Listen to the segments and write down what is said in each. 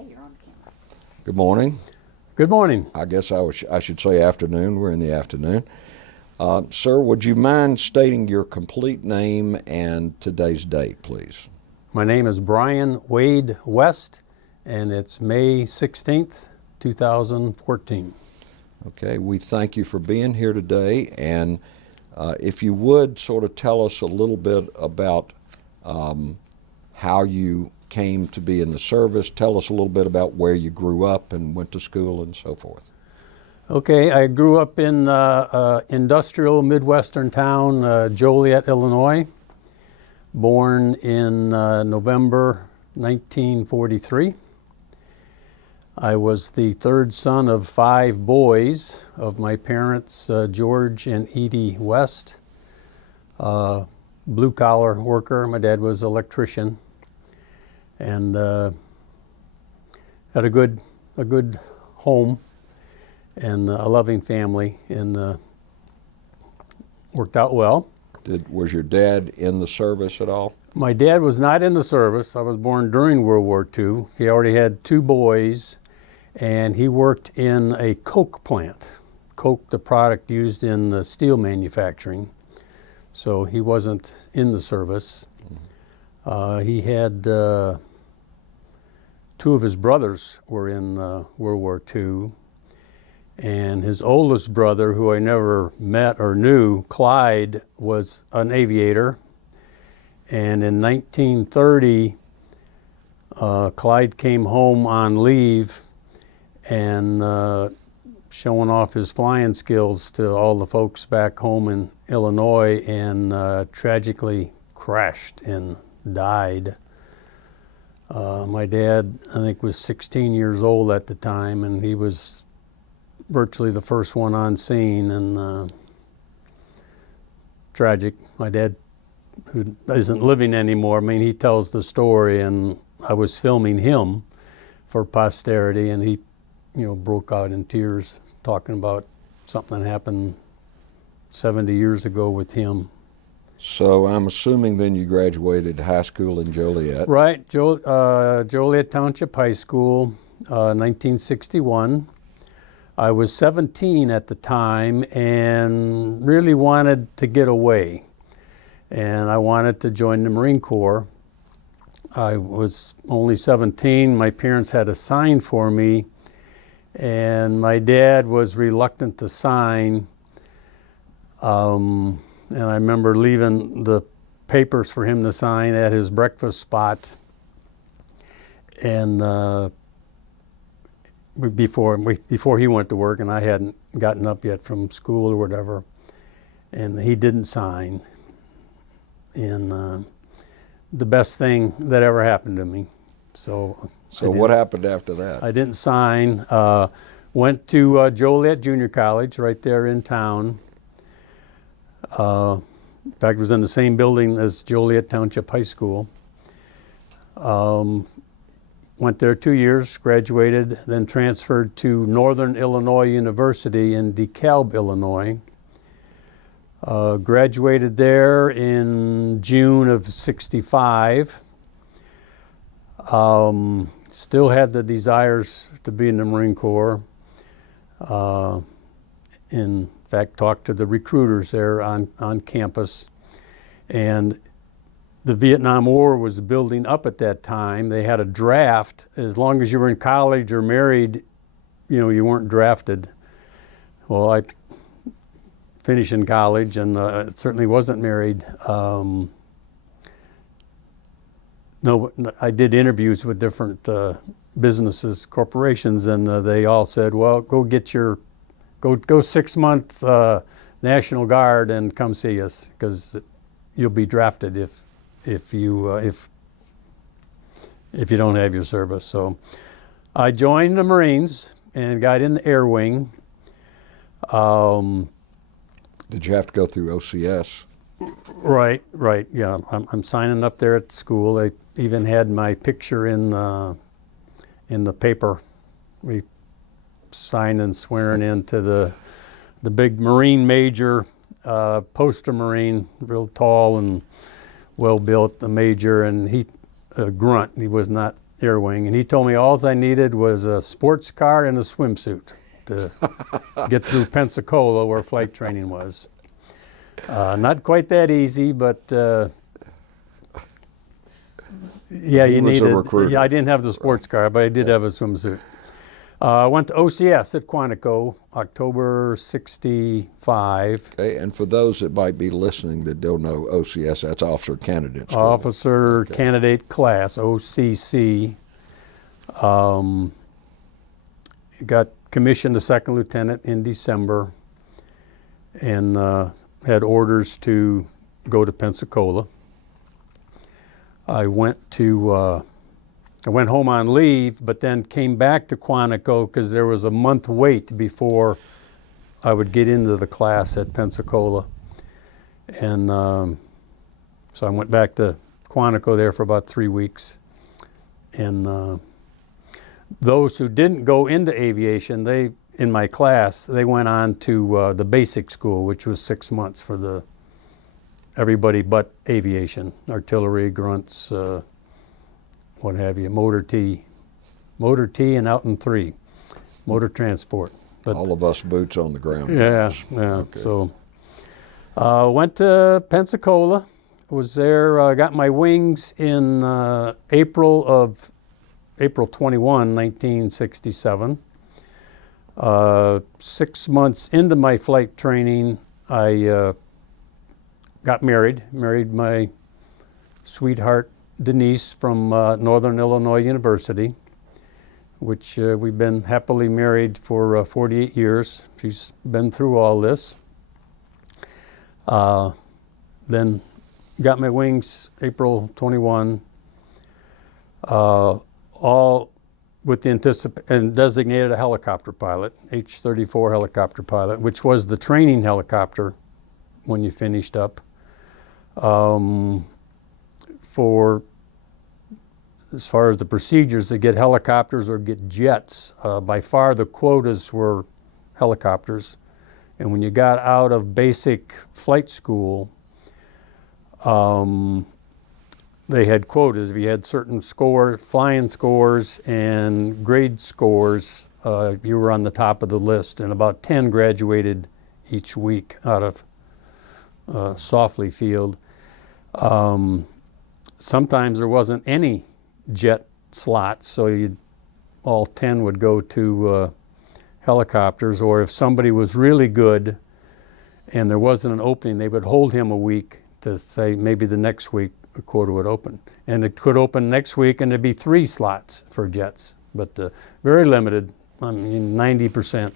Okay, you're on camera. Good morning. Good morning. I guess I should say afternoon. We're in the afternoon. Sir, would you mind stating your complete name and today's date, please? My name is Brian Wade West, and it's May 16th, 2014. Okay, we thank you for being here today, and if you would sort of tell us a little bit about how you came to be in the service. Tell us a little bit about where you grew up and went to school and so forth. Okay, I grew up in industrial Midwestern town, Joliet, Illinois. Born in November 1943. I was the third son of 5 boys of my parents, George and Edie West. Blue-collar worker. My dad was an electrician, and had a good home and a loving family, and worked out well. Was your dad in the service at all? My dad was not in the service. I was born during World War II. He already had 2 boys, and he worked in a coke plant. Coke, the product used in steel manufacturing. So he wasn't in the service. He had 2 of his brothers were in World War II. And his oldest brother, who I never met or knew, Clyde, was an aviator. And in 1930, Clyde came home on leave and showing off his flying skills to all the folks back home in Illinois, and tragically crashed and died. My dad, I think, was 16 years old at the time, and he was virtually the first one on scene, and tragic. My dad, who isn't living anymore, I mean, he tells the story, and I was filming him for posterity, and he, broke out in tears talking about something that happened 70 years ago with him. So I'm assuming then you graduated high school in Joliet. Right, Joliet Township High School, 1961. I was 17 at the time and really wanted to get away. And I wanted to join the Marine Corps. I was only 17. My parents had a sign for me, and my dad was reluctant to sign. And I remember leaving the papers for him to sign at his breakfast spot. And before he went to work, and I hadn't gotten up yet from school or whatever, and he didn't sign. And the best thing that ever happened to me. So what happened after that? I didn't sign. Went to Joliet Junior College right there in town. In fact, it was in the same building as Joliet Township High School. Went there 2 years, graduated, then transferred to Northern Illinois University in DeKalb, Illinois. Graduated there in June of '65. Still had the desires to be in the Marine Corps. In fact, talked to the recruiters there on campus. And the Vietnam War was building up at that time. They had a draft. As long as you were in college or married, you weren't drafted. Well, I finished in college and certainly wasn't married. No, I did interviews with different businesses, corporations, and they all said, well, go 6-month National Guard and come see us, because you'll be drafted if you don't have your service. So I joined the Marines and got in the Air Wing. Did you have to go through OCS? Right, yeah. I'm signing up there at school. They even had my picture in the paper. We signed and swearing into the big Marine major, poster Marine, real tall and well built, the major, and he grunt. He was not Air Wing, and he told me all I needed was a sports car and a swimsuit to get through Pensacola, where flight training was. Not quite that easy, but yeah, He you was a needed. recruiter. Yeah, I didn't have the sports car, but I did have a swimsuit. I went to OCS at Quantico, October '65. Okay, and for those that might be listening that don't know OCS, that's Officer Candidate School. Officer Candidate Class, OCC. Got commissioned a second lieutenant in December, and had orders to go to Pensacola. I went home on leave, but then came back to Quantico because there was a month wait before I would get into the class at Pensacola. And so I went back to Quantico there for about 3 weeks. And those who didn't go into aviation, in my class, they went on to the basic school, which was 6 months for everybody but aviation, artillery, grunts, what have you, motor T and out in 3, motor transport. But all of us boots on the ground. yeah. Okay. So went to Pensacola, was there, got my wings in April 21, 1967. 6 months into my flight training, I got married my sweetheart Denise from Northern Illinois University, which we've been happily married for 48 years. She's been through all this. Then got my wings April 21, all with the and designated a helicopter pilot, H-34 helicopter pilot, which was the training helicopter when you finished up. As far as the procedures to get helicopters or get jets, by far the quotas were helicopters. And when you got out of basic flight school, they had quotas. If you had certain flying scores and grade scores, you were on the top of the list. And about 10 graduated each week out of Sofley Field. Sometimes there wasn't any jet slots, so all 10 would go to helicopters, or if somebody was really good and there wasn't an opening, they would hold him a week to say maybe the next week a quota would open. And it could open next week and there'd be 3 slots for jets, but very limited. I mean, 90%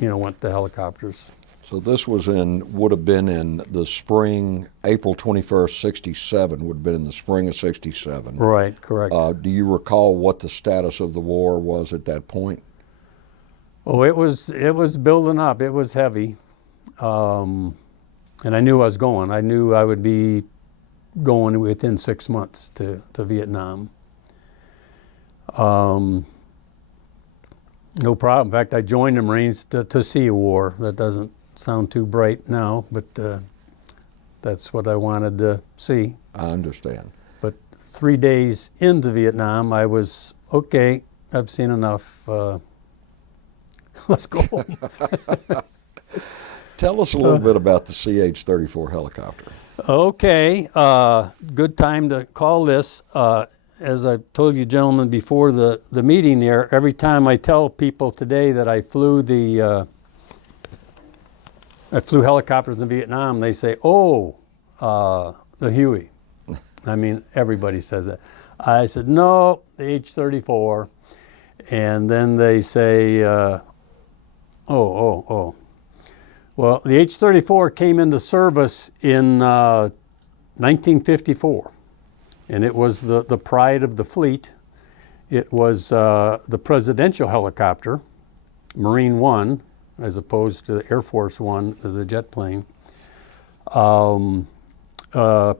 went to helicopters. So this would have been in the spring, April 21st, 67, would have been in the spring of 67. Right, correct. Do you recall what the status of the war was at that point? Oh, it was building up. It was heavy. And I knew I was going. I knew I would be going within 6 months to Vietnam. No problem. In fact, I joined the Marines to see a war. That doesn't sound too bright now, but that's what I wanted to see. I understand. But 3 days into Vietnam, I was, okay, I've seen enough. Let's go home. Tell us a little bit about the CH-34 helicopter. Okay, good time to call this. As I told you gentlemen before the meeting there, every time I tell people today that I flew helicopters in Vietnam, they say, oh, the Huey. I mean, everybody says that. I said, no, the H-34. And then they say, oh. Well, the H-34 came into service in 1954, and it was the pride of the fleet. It was the presidential helicopter, Marine One, as opposed to Air Force One, the jet plane.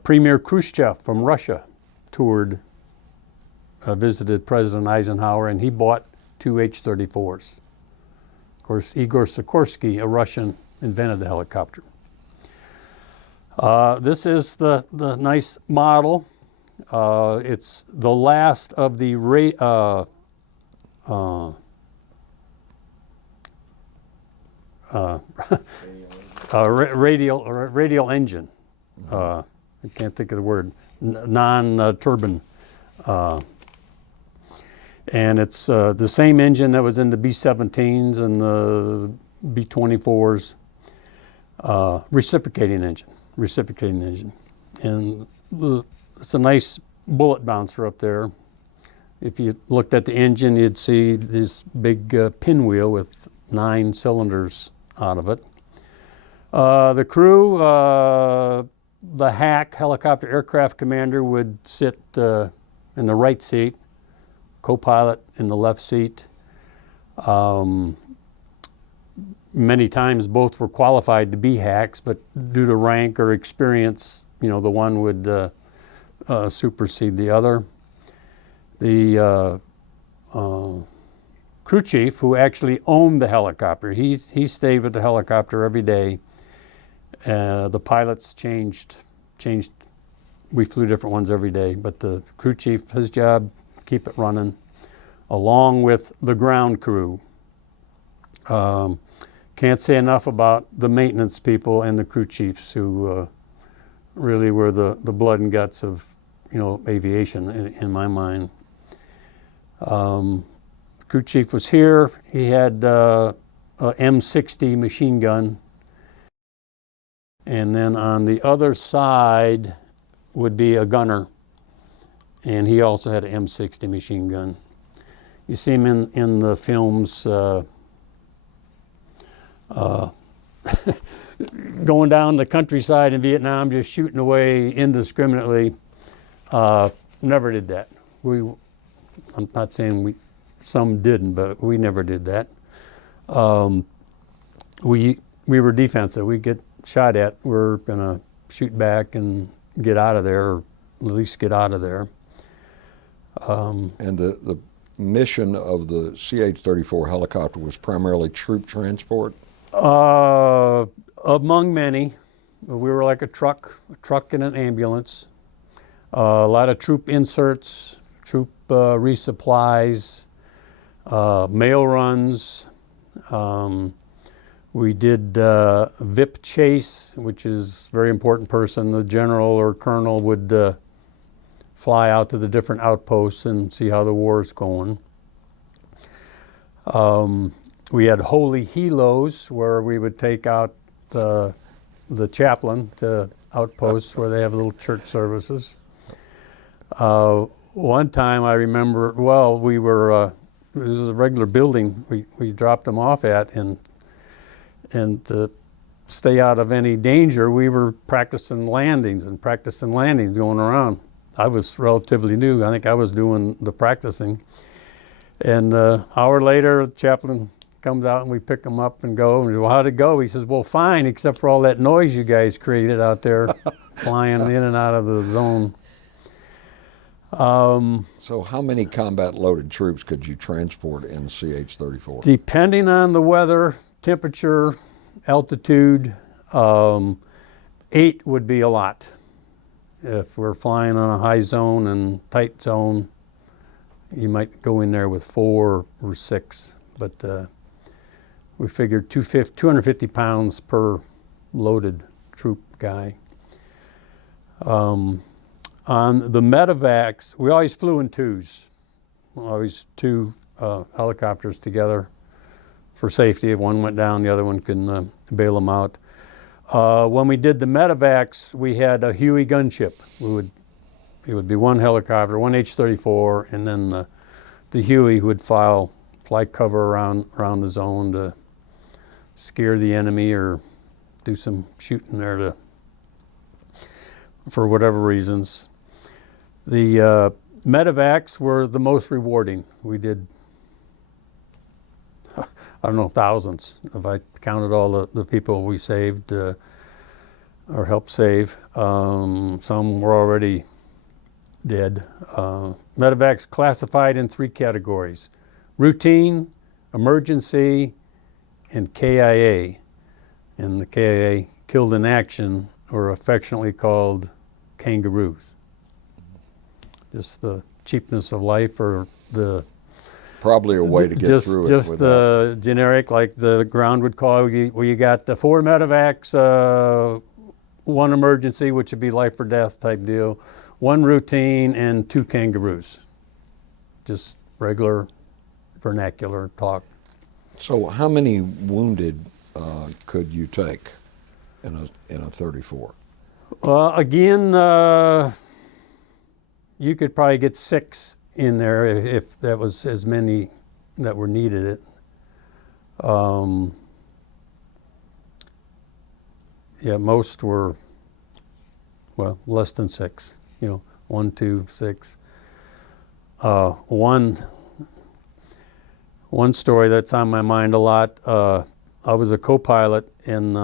Premier Khrushchev from Russia visited President Eisenhower, and he bought 2 H-34s. Of course, Igor Sikorsky, a Russian, invented the helicopter. This is the nice model. It's the last of the radial engine. I can't think of the word. Non-turbine. And it's the same engine that was in the B-17s and the B-24s. Reciprocating engine. And it's a nice bullet bouncer up there. If you looked at the engine, you'd see this big pinwheel with 9 cylinders out of it. The crew, the HAC, helicopter aircraft commander, would sit in the right seat, co-pilot in the left seat. Many times both were qualified to be HACs, but due to rank or experience, the one would supersede the other. The crew chief, who actually owned the helicopter, he stayed with the helicopter every day. The pilots changed. We flew different ones every day, but the crew chief, his job, keep it running, along with the ground crew. Can't say enough about the maintenance people and the crew chiefs, who really were the blood and guts of aviation in my mind. Crew chief was here. He had a M60 machine gun, and then on the other side would be a gunner, and he also had an M60 machine gun. You see him in the films going down the countryside in Vietnam, just shooting away indiscriminately. Never did that. I'm not saying some didn't, but we never did that. We were defensive. We get shot at, we're gonna shoot back and get out of there, or at least get out of there. And the mission of the CH-34 helicopter was primarily troop transport? Among many. We were like a truck and an ambulance. A lot of troop inserts, troop resupplies, mail runs. We did VIP chase, which is a very important person. The general or colonel would fly out to the different outposts and see how the war is going. We had holy helos, where we would take out the chaplain to outposts where they have little church services. One time I remember, we were, it was a regular building we dropped them off at, and to stay out of any danger, we were practicing landings going around. I was relatively new. I think I was doing the practicing. And an hour later, the chaplain comes out and we pick him up and go. And, well, how'd it go? He says, well, fine, except for all that noise you guys created out there flying in and out of the zone. So how many combat-loaded troops could you transport in CH-34? Depending on the weather, temperature, altitude, 8 would be a lot. If we're flying on a high zone and tight zone, you might go in there with 4 or 6. But we figured 250 pounds per loaded troop guy. On the Medevacs, we always flew in twos. Always 2 helicopters together for safety. If one went down, the other one can bail them out. When we did the Medevacs, we had a Huey gunship. It would be one helicopter, one H-34, and then the Huey would fly cover around the zone to scare the enemy or do some shooting there for whatever reasons. The Medevacs were the most rewarding. We did, I don't know, thousands, if I counted all the people we saved or helped save. Some were already dead. Medevacs classified in 3 categories: routine, emergency, and KIA. And the KIA, killed in action, or affectionately called kangaroos. just the cheapness of life, or the Probably a way to get just through it just without. the generic, like the ground would call you, where you got the 4 medevacs, 1 emergency, which would be life or death type deal, 1 routine, and 2 kangaroos. Just regular vernacular talk. So how many wounded could you take in a 34? Again, you could probably get 6 in there if that was as many that were needed it. Yeah, most were, well, less than 6. 1, 2, 6. One story that's on my mind a lot. I was a co-pilot, and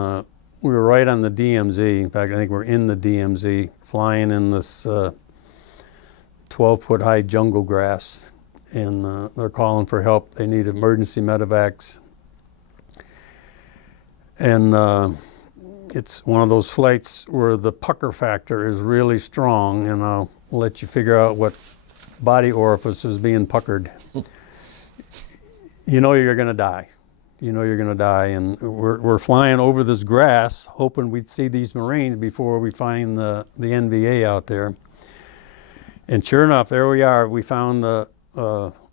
we were right on the DMZ. In fact, I think we're in the DMZ, flying in this 12-foot high jungle grass, and they're calling for help. They need emergency medevacs. And it's one of those flights where the pucker factor is really strong, and I'll let you figure out what body orifice is being puckered. You know you're going to die. You know you're going to die, and we're flying over this grass, hoping we'd see these Marines before we find the NVA out there. And sure enough, there we are. We found the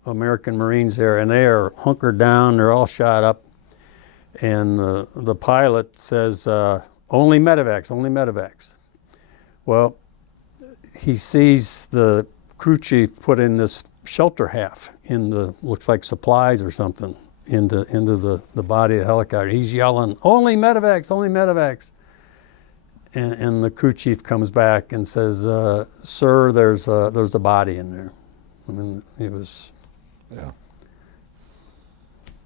American Marines there, and they are hunkered down. They're all shot up. And the pilot says, only medevacs, only medevacs. Well, he sees the crew chief put in this shelter half in the, looks like supplies or something, into the body of the helicopter. He's yelling, only medevacs, only medevacs. And the crew chief comes back and says, sir, there's a body in there. I mean, it was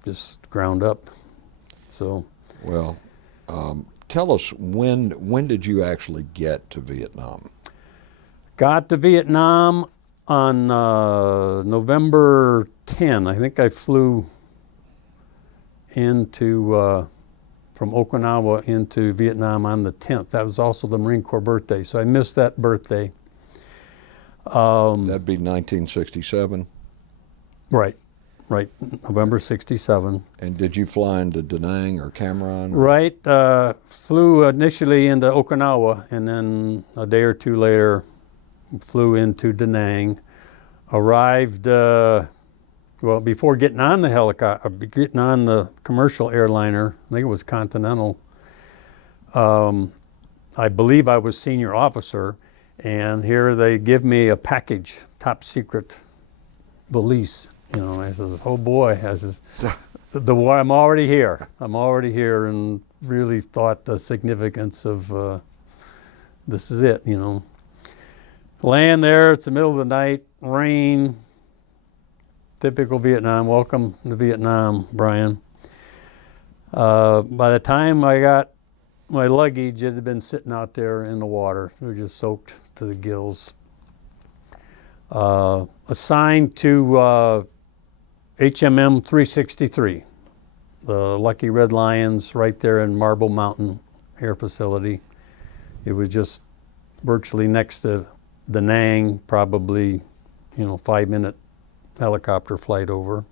just ground up. So, well, tell us, when did you actually get to Vietnam? Got to Vietnam on November 10. I think I flew into from Okinawa into Vietnam on the 10th. That was also the Marine Corps birthday, so I missed that birthday. That'd be 1967. Right, November 67. And did you fly into Da Nang or Cam Ranh? Right, flew initially into Okinawa, and then a day or two later flew into Da Nang. Arrived, well, before getting on the helicopter, getting on the commercial airliner, I think it was Continental, I believe I was senior officer, and here they give me a package, top secret valise. I says, oh boy, I says, I'm already here. I'm already here, and really thought the significance of this is it, Land there, it's the middle of the night, rain, typical Vietnam. Welcome to Vietnam, Brian. By the time I got my luggage, it had been sitting out there in the water. They were just soaked to the gills. Assigned to HMM 363, the Lucky Red Lions, right there in Marble Mountain Air Facility. It was just virtually next to Da Nang, probably 5-minute helicopter flight over.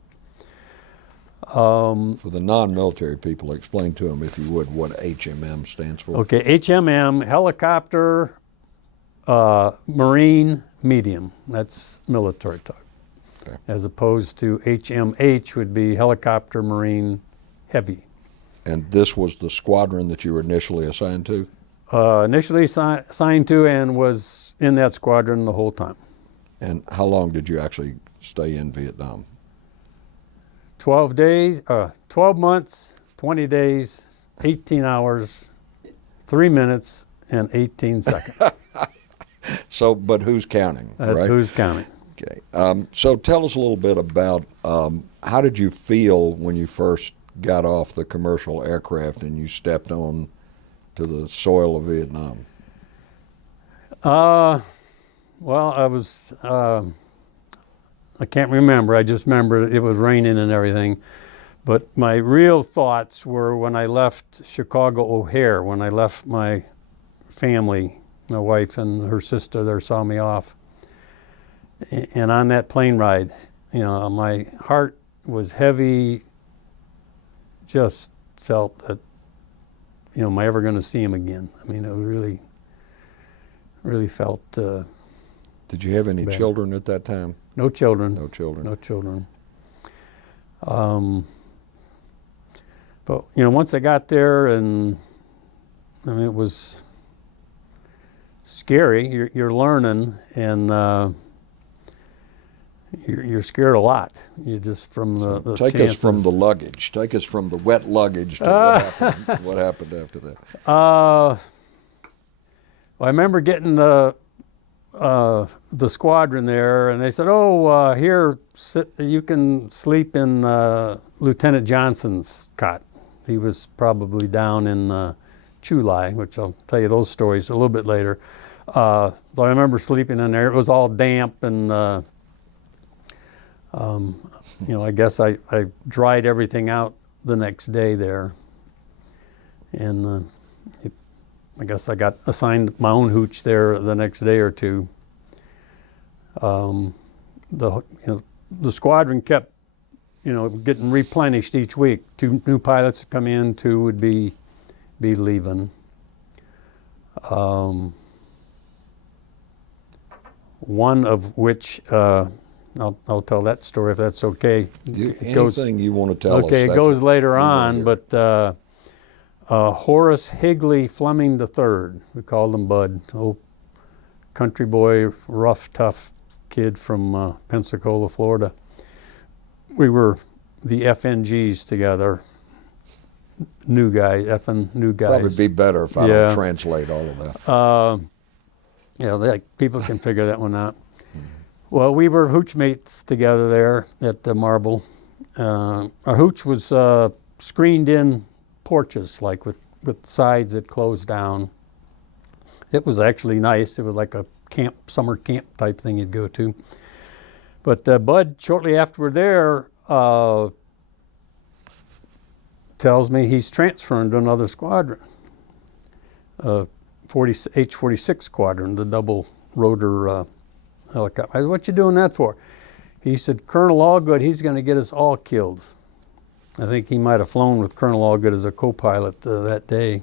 For the non-military people, explain to them, if you would, what HMM stands for. Okay, HMM, helicopter, Marine medium. That's military talk. Okay. As opposed to HMH would be helicopter Marine heavy. And this was the squadron that you were initially assigned to? Initially assigned to, and was in that squadron the whole time. And how long did you actually stay in Vietnam? 12 days, 12 months, 20 days, 18 hours, 3 minutes, and 18 seconds. So, but who's counting, right? Who's counting. Okay. So tell us a little bit about how did you feel when you first got off the commercial aircraft and you stepped on to the soil of Vietnam? Well, I was, I can't remember. I just remember it was raining and everything. But my real thoughts were when I left Chicago O'Hare, when I left my family, my wife and her sister there saw me off. And on that plane ride, you know, my heart was heavy. Just felt that, you know, am I ever going to see him again? I mean, it really, really felt. Did you have any bad. children at that time? No children. No children. No children. But you know, once I got there, and I mean, it was scary. You're learning, and you're scared a lot. You just from the Take chances. us from the luggage. Take us from the wet luggage to what happened after that. Well, I remember getting the squadron there, and they said, "Oh, here, you can sleep in Lieutenant Johnson's cot." He was probably down in Chu Lai, which I'll tell you those stories a little bit later. So I remember sleeping in there. It was all damp, and you know, I guess I dried everything out the next day there, and I guess I got assigned my own hooch there the next day or two. You know, the squadron kept, you know, getting replenished each week. 2 new pilots would come in, 2 would be leaving. One of which I'll tell that story if that's okay. Anything you want to tell us. Okay, it goes later on, here. but Horace Higley Fleming III, we called him Bud, old country boy, rough, tough kid from Pensacola, Florida. We were the FNGs together, new guys, effing new guys. Probably be better if I don't translate all of that. Yeah, people can figure that one out. Well, we were hooch mates together there at the Marble. Our hooch was screened in porches, like with sides that closed down. It was actually nice. It was like a summer camp type thing you'd go to. But Bud, shortly after we're there, tells me he's transferring to another squadron, H-46 squadron, the double rotor helicopter. I said, "What you doing that for?" He said, "Colonel Allgood, he's going to get us all killed." I think he might have flown with Colonel Allgood as a co-pilot that day.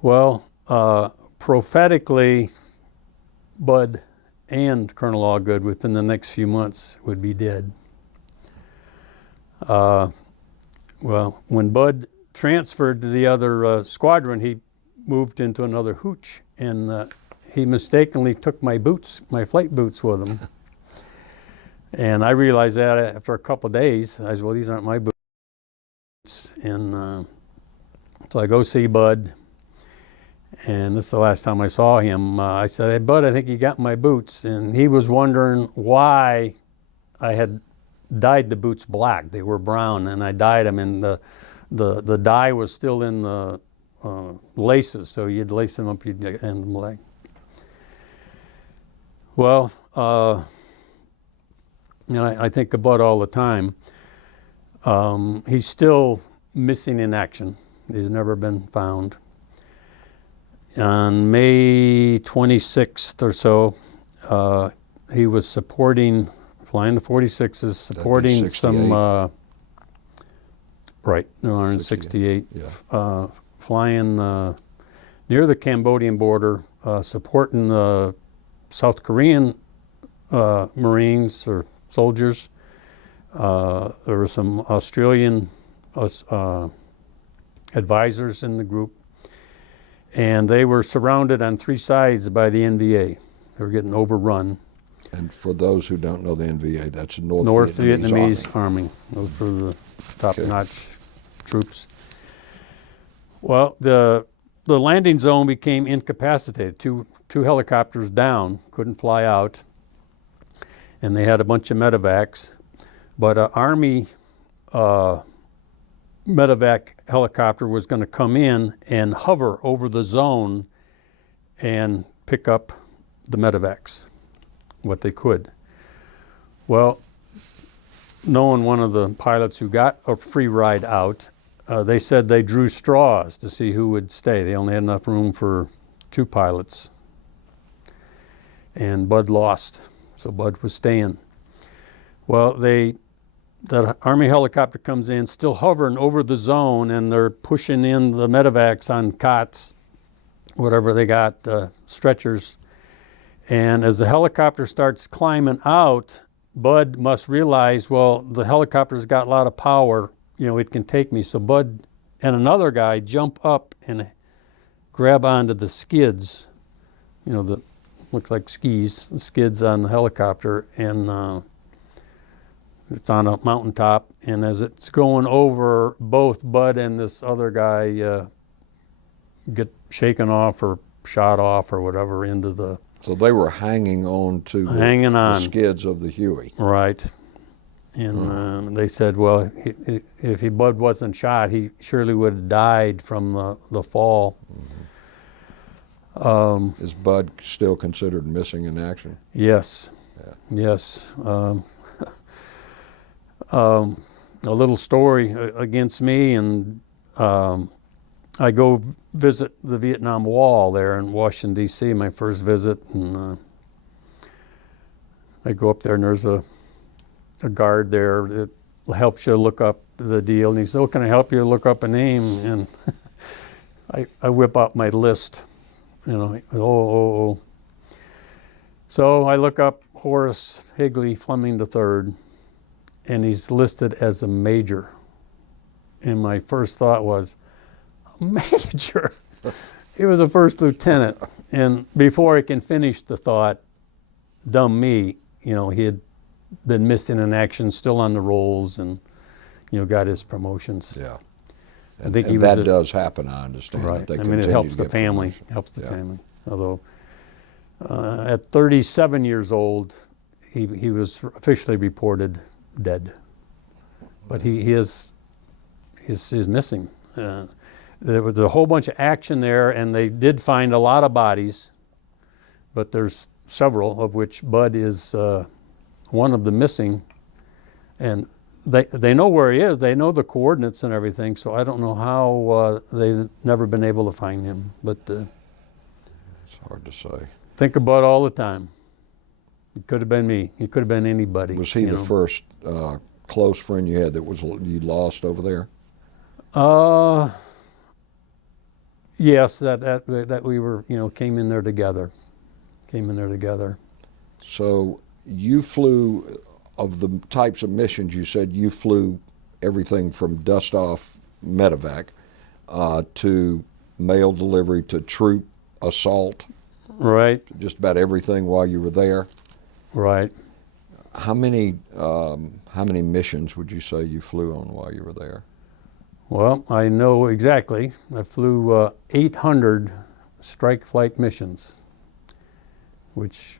Well, prophetically, Bud and Colonel Allgood within the next few months would be dead. Well, when Bud transferred to the other squadron, he moved into another hooch, and he mistakenly took my boots, my flight boots, with him. And I realized that after a couple of days. I said, "Well, these aren't my boots." And so I go see Bud, and this is the last time I saw him. I said, "Hey, Bud, I think you got my boots." And he was wondering why I had dyed the boots black. They were brown, and I dyed them, and the dye was still in the laces, so you'd lace them up, you'd end them black. Well, you know, I think of Bud all the time. He's still missing in action. He's never been found. On May 26th or so, he was flying the 46s, supporting some, right, no, in 68, Yeah. flying near the Cambodian border, supporting the South Korean Marines or soldiers. There were some Australian advisors in the group, and they were surrounded on 3 sides by the NVA. They were getting overrun. And for those who don't know the NVA, that's North Vietnamese Army. Those were the top-notch troops. Well, the landing zone became incapacitated. Two helicopters down, couldn't fly out, and they had a bunch of medevacs. But an Army medevac helicopter was going to come in and hover over the zone and pick up the medevacs, what they could. Well, knowing one of the pilots who got a free ride out, they said they drew straws to see who would stay. They only had enough room for 2 pilots. And Bud lost. So Bud was staying. Well, the Army helicopter comes in, still hovering over the zone, and they're pushing in the Medevacs on cots, whatever they got, stretchers. And as the helicopter starts climbing out, Bud must realize, well, the helicopter's got a lot of power, it can take me. So Bud and another guy jump up and grab onto the skids, the looks like skis, the skids on the helicopter, and it's on a mountaintop. And as it's going over, both Bud and this other guy get shaken off or shot off or whatever into the... So they were hanging on to the skids of the Huey. Right. And they said, well, if Bud wasn't shot, he surely would have died from the fall. Is Bud still considered missing in action? Yes. Yeah. Yes. A little story against me, and I go visit the Vietnam Wall there in Washington, D.C., my first visit, and I go up there, and there's a guard there that helps you look up the deal, and he said, oh, can I help you look up a name? And I whip out my list, oh. So I look up Horace Higley Fleming III, and he's listed as a major. And my first thought was, major? He was a first lieutenant. And before I can finish the thought, dumb me, he had been missing in action, still on the rolls, and got his promotions. Yeah. I think and that does happen, I understand. Right. That It helps the family. Family. Although at 37 years old, he was officially reported dead. But he is missing. There was a whole bunch of action there, and they did find a lot of bodies, but there's several of which Bud is one of the missing. And they know where he is. They know the coordinates and everything, so I don't know how they've never been able to find him. But it's hard to say. Think of Bud all the time. It could have been me. It could have been anybody. Was he the first close friend you had that you lost over there? Yes, that we were, came in there together. So you flew, of the types of missions, you said you flew everything from dust-off Medevac to mail delivery to troop assault. Right. Just about everything while you were there. Right. How many missions would you say you flew on while you were there? Well, I know exactly. I flew 800 strike flight missions, which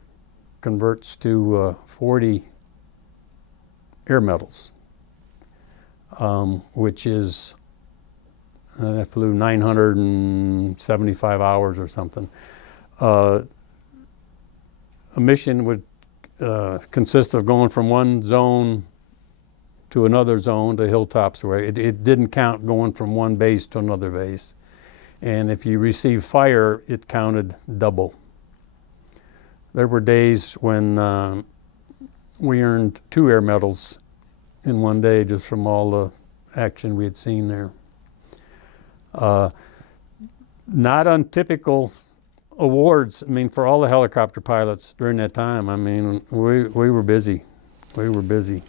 converts to 40 air medals, which is, I flew 975 hours or something. A mission would consist of going from one zone to another zone to hilltops, where it didn't count going from one base to another base. And if you received fire, it counted double. There were days when we earned 2 air medals in one day just from all the action we had seen there. Not untypical awards, for all the helicopter pilots during that time. We were busy. We were busy.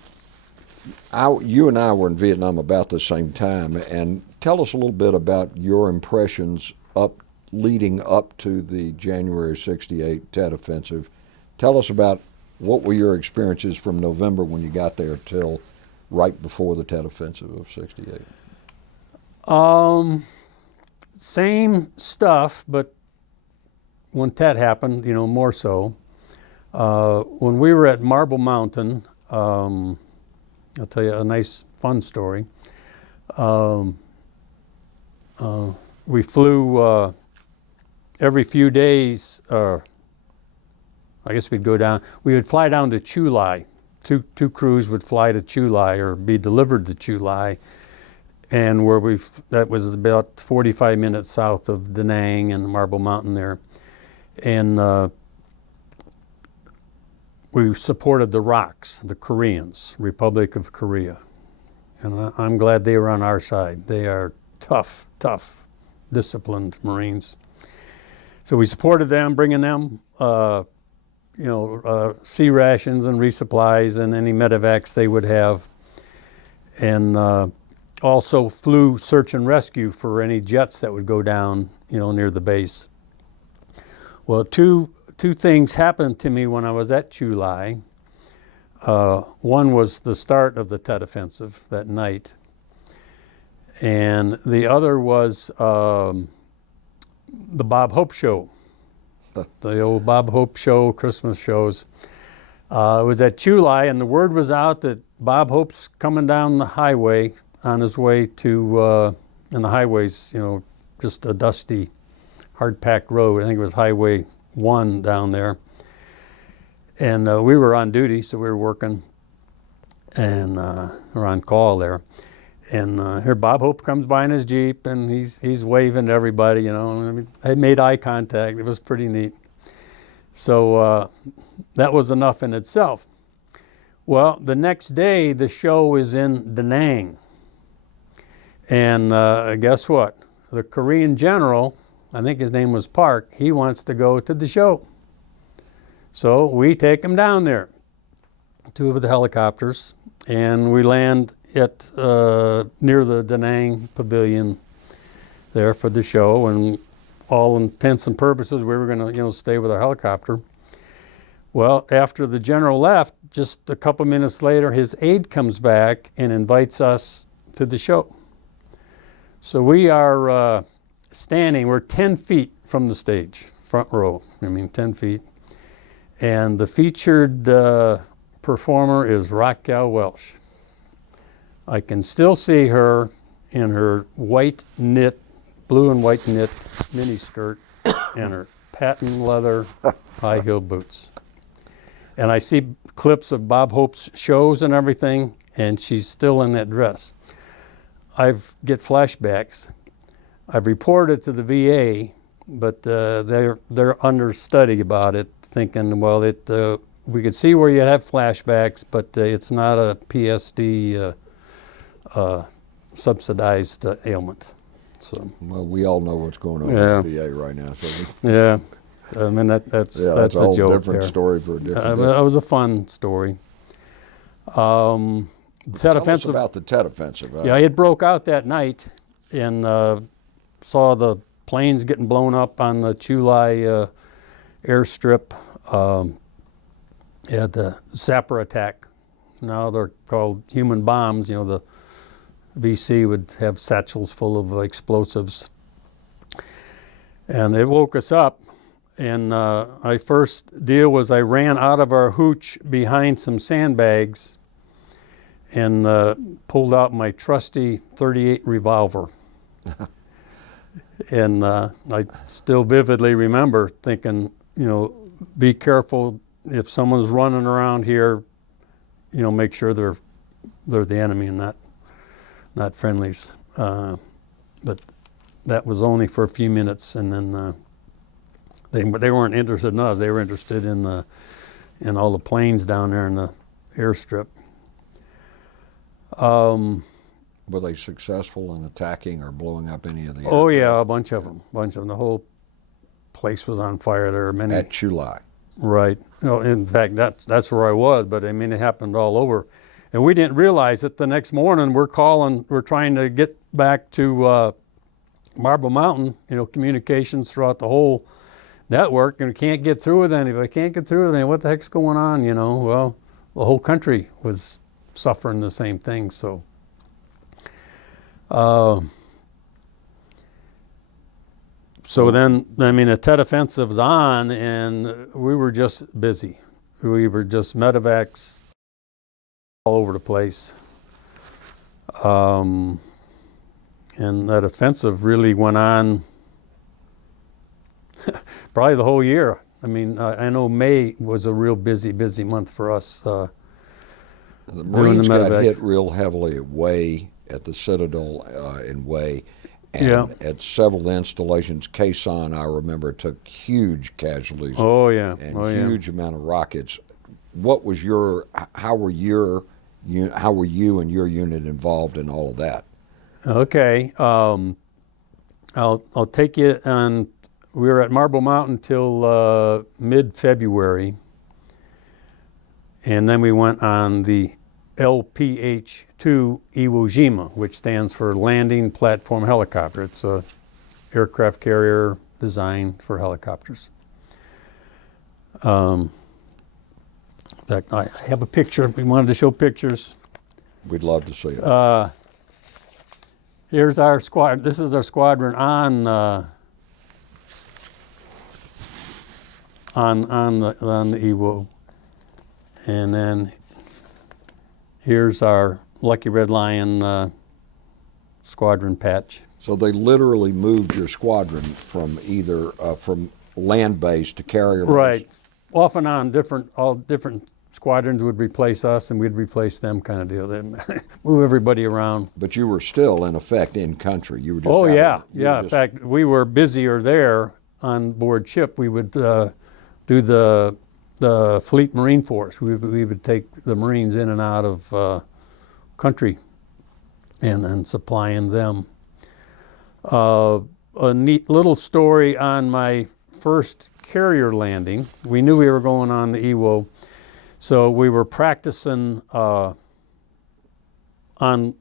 You and I were in Vietnam about the same time, and tell us a little bit about your impressions leading up to the January '68 Tet Offensive. Tell us about what were your experiences from November when you got there till right before the Tet Offensive of '68. Same stuff, but when Tet happened, more so. When we were at Marble Mountain, I'll tell you a nice, fun story. We flew every few days. I guess we'd go down. We would fly down to Chu Lai. Two crews would fly to Chu Lai or be delivered to Chu Lai, and that was about 45 minutes south of Da Nang and Marble Mountain there. And we supported the ROKs, the Koreans, Republic of Korea. And I'm glad they were on our side. They are tough, disciplined Marines. So we supported them, bringing them, sea rations and resupplies and any medevacs they would have. And also flew search and rescue for any jets that would go down, near the base. Well, two things happened to me when I was at Chu Lai. One was the start of the Tet Offensive that night, and the other was the Bob Hope Show, the old Bob Hope Show, Christmas shows. It was at Chu Lai, and the word was out that Bob Hope's coming down the highway on his way to, and the highway's, just a dusty, hard-packed road. I think it was Highway 1 down there. And we were on duty, so we were working, and we're on call there. And here Bob Hope comes by in his Jeep, and he's waving to everybody, I made eye contact. It was pretty neat. So that was enough in itself. Well, the next day, the show is in Da Nang. And guess what? The Korean general, I think his name was Park, he wants to go to the show. So we take him down there, 2 of the helicopters, and we land at near the Da Nang Pavilion there for the show. And all intents and purposes, we were going to, stay with our helicopter. Well, after the general left, just a couple minutes later, his aide comes back and invites us to the show. So we are standing, we're 10 feet from the stage, front row, 10 feet. And the featured performer is Raquel Welch. I can still see her in her white knit, blue and white knit miniskirt and her patent leather high heel boots. And I see clips of Bob Hope's shows and everything, and she's still in that dress. I get flashbacks. I've reported to the VA, but they're understudy about it, thinking, well, we could see where you have flashbacks, but it's not a PSD subsidized ailment. So. Well, we all know what's going on in the VA right now. So yeah, that's a whole joke different there. story for a different day. That was a fun story. Tell us about the Tet Offensive. Yeah, it broke out that night, and saw the planes getting blown up on the Chu Lai airstrip. Had the sapper attack. Now they're called human bombs. The VC would have satchels full of explosives. And it woke us up. And my first deal was I ran out of our hooch behind some sandbags and pulled out my trusty .38 revolver. And I still vividly remember thinking, be careful if someone's running around here, make sure they're the enemy and not friendlies. But that was only for a few minutes, and then they weren't interested in us. They were interested in all the planes down there in the airstrip. Were they successful in attacking or blowing up any of the aircraft? Oh yeah, a bunch of them. The whole place was on fire. There were many. At Chu Lai. Right. In fact, that's where I was, but it happened all over. And we didn't realize it. The next morning, we're trying to get back to Marble Mountain, communications throughout the whole network, and we can't get through with anybody. What the heck's going on, Well, the whole country was suffering the same thing, so. So then, the Tet Offensive's on, and we were just busy. We were just medevacs all over the place. And that offensive really went on probably the whole year. I know May was a real busy month for us. The Marines got hit real heavily at Way, at the Citadel in Way. And at several installations, Khe Sanh, I remember, took huge casualties. Oh, yeah. And huge amount of rockets what was your, how were you and your unit involved in all of that? Okay, I'll take you on. We were at Marble Mountain till mid-February, and then we went on the LPH-2 Iwo Jima, which stands for Landing Platform Helicopter. It's a aircraft carrier designed for helicopters. In fact, I have a picture. We wanted to show pictures. We'd love to see it. Here's our squad. This is our squadron on the Iwo, and then here's our Lucky Red Lion squadron patch. So they literally moved your squadron from either from land base to carrier base. Right. Off and on, all different squadrons would replace us, and we'd replace them, kind of deal. They move everybody around. But you were still, in effect, in country. You were just. Oh out yeah, of, you were yeah. In just, fact, we were busier there on board ship. We would do the Fleet Marine Force. We would take the Marines in and out of country, and then supplying them. A neat little story on my first carrier landing. We knew we were going on the Iwo, so we were practicing on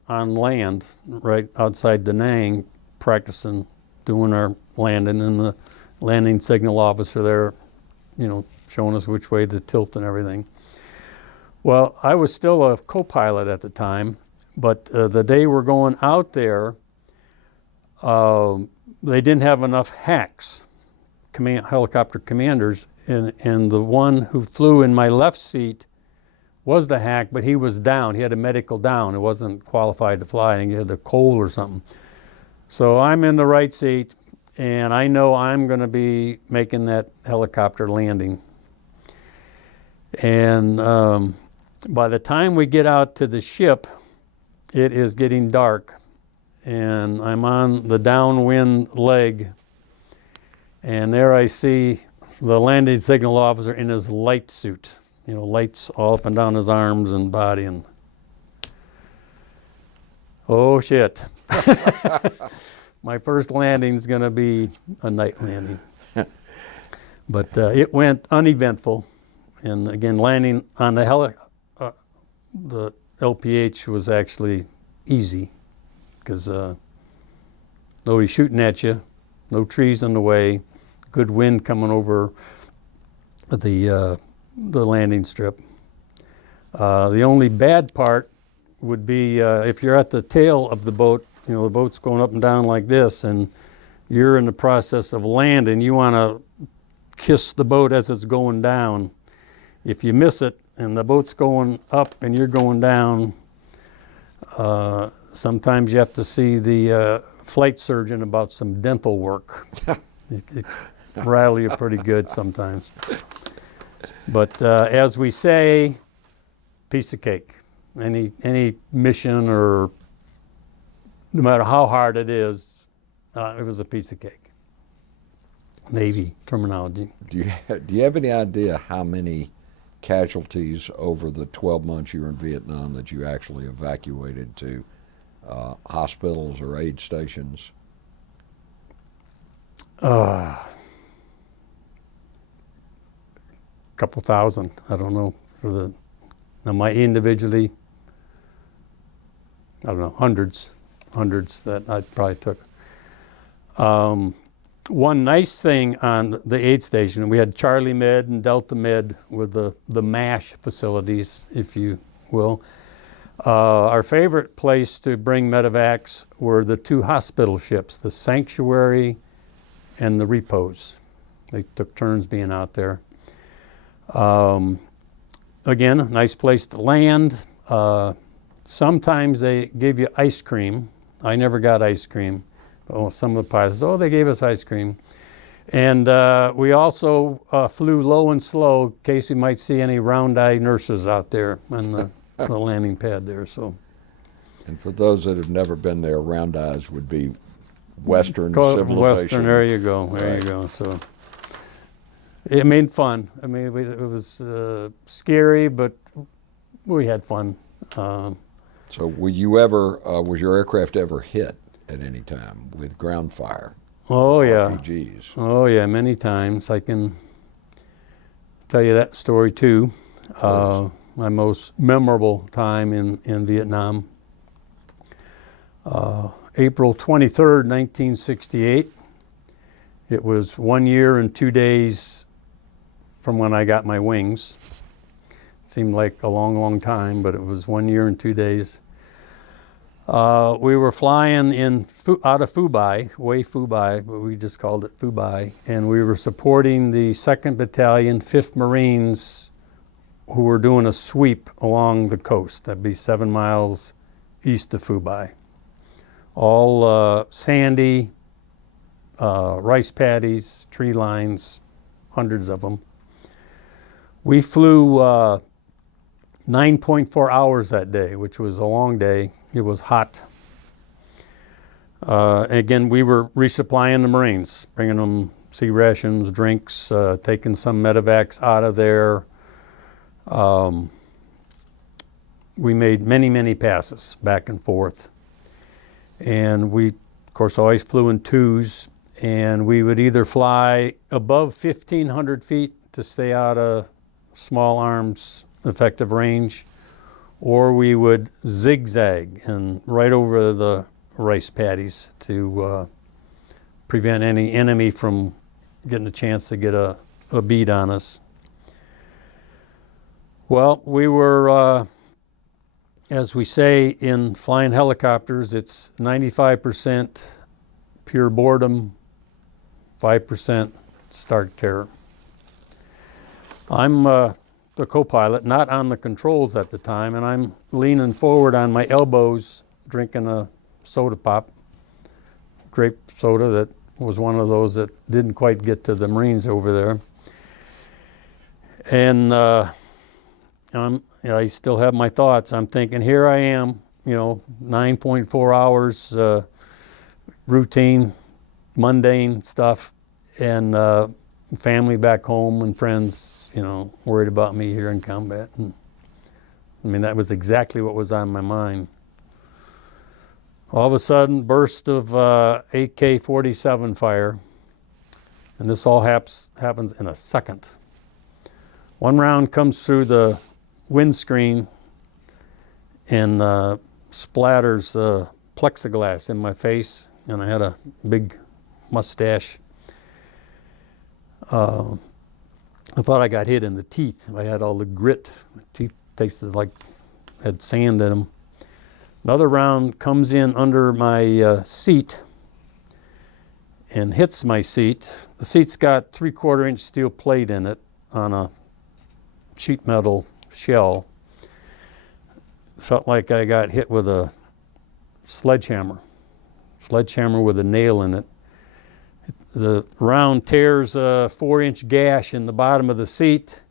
land right outside Da Nang, practicing doing our landing, and the landing signal officer there, showing us which way to tilt and everything. Well, I was still a co-pilot at the time, but the day we're going out there, they didn't have enough hacks, helicopter commanders, and the one who flew in my left seat was the hack, but he was down. He had a medical down. He wasn't qualified to fly. I think he had a cold or something. So I'm in the right seat, and I know I'm going to be making that helicopter landing. And by the time we get out to the ship, it is getting dark, and I'm on the downwind leg, and there I see the landing signal officer in his light suit, lights all up and down his arms and body, and oh shit. My first landing's gonna be a night landing. But it went uneventful, and again, landing on the LPH was actually easy, because nobody's shooting at you, no trees in the way, good wind coming over the landing strip. The only bad part would be if you're at the tail of the boat, the boat's going up and down like this, and you're in the process of landing, you want to kiss the boat as it's going down. If you miss it and the boat's going up and you're going down, sometimes you have to see the flight surgeon about some dental work. It rattle you pretty good sometimes. But as we say, piece of cake. Any mission, or no matter how hard it is, it was a piece of cake. Navy terminology. Do you have any idea how many casualties over the 12 months you were in Vietnam that you actually evacuated to hospitals or aid stations? Couple thousand. I don't know now my individually, I don't know, hundreds that I probably took. One nice thing on the aid station, we had Charlie Med and Delta Med with the MASH facilities, if you will. Our favorite place to bring medevacs were the two hospital ships, the Sanctuary and the Repose. They took turns being out there. Again, a nice place to land. Sometimes they gave you ice cream. I never got ice cream. Oh, some of the pilots, they gave us ice cream. And we also flew low and slow in case we might see any round-eyed nurses out there on the landing pad there. So. And for those that have never been there, round eyes would be Western civilization. Western, there you go, there Right. you go. So It made fun. I mean, it was scary, but we had fun. So were you ever, was your aircraft ever hit at any time with ground fire? Oh yeah. RPGs? Oh yeah, many times. I can tell you that story too. My most memorable time in Vietnam. April 23rd, 1968. It was 1 year and 2 days from when I got my wings. Seemed like a long, long time, but it was 1 year and 2 days. We were flying out of Phu Bai, Phu Bai, but we just called it Phu Bai, and we were supporting the 2nd Battalion, 5th Marines, who were doing a sweep along the coast. That'd be 7 miles east of Phu Bai. All sandy, rice paddies, tree lines, hundreds of them. We flew 9.4 hours that day, which was a long day. It was hot. Again, we were resupplying the Marines, bringing them sea rations, drinks, taking some Medevacs out of there. We made many, many passes back and forth. And we, of course, always flew in twos. And we would either fly above 1,500 feet to stay out of small arms effective range, or we would zigzag and right over the rice paddies to prevent any enemy from getting a chance to get a bead on us. Well, we were, as we say in flying helicopters, it's 95% pure boredom, 5% stark terror. I'm the co-pilot, not on the controls at the time, and I'm leaning forward on my elbows, drinking a soda pop, grape soda that was one of those that didn't quite get to the Marines over there. And I still have my thoughts. I'm thinking, here I am, 9.4 hours, routine, mundane stuff, and family back home and friends, worried about me here in combat. And, that was exactly what was on my mind. All of a sudden, burst of AK-47 fire, and this all happens in a second. One round comes through the windscreen and splatters plexiglass in my face, and I had a big mustache. I thought I got hit in the teeth. I had all the grit. My teeth tasted like had sand in them. Another round comes in under my seat and hits my seat. The seat's got 3/4 inch steel plate in it on a sheet metal shell. Felt like I got hit with a sledgehammer with a nail in it. The round tears a 4-inch gash in the bottom of the seat.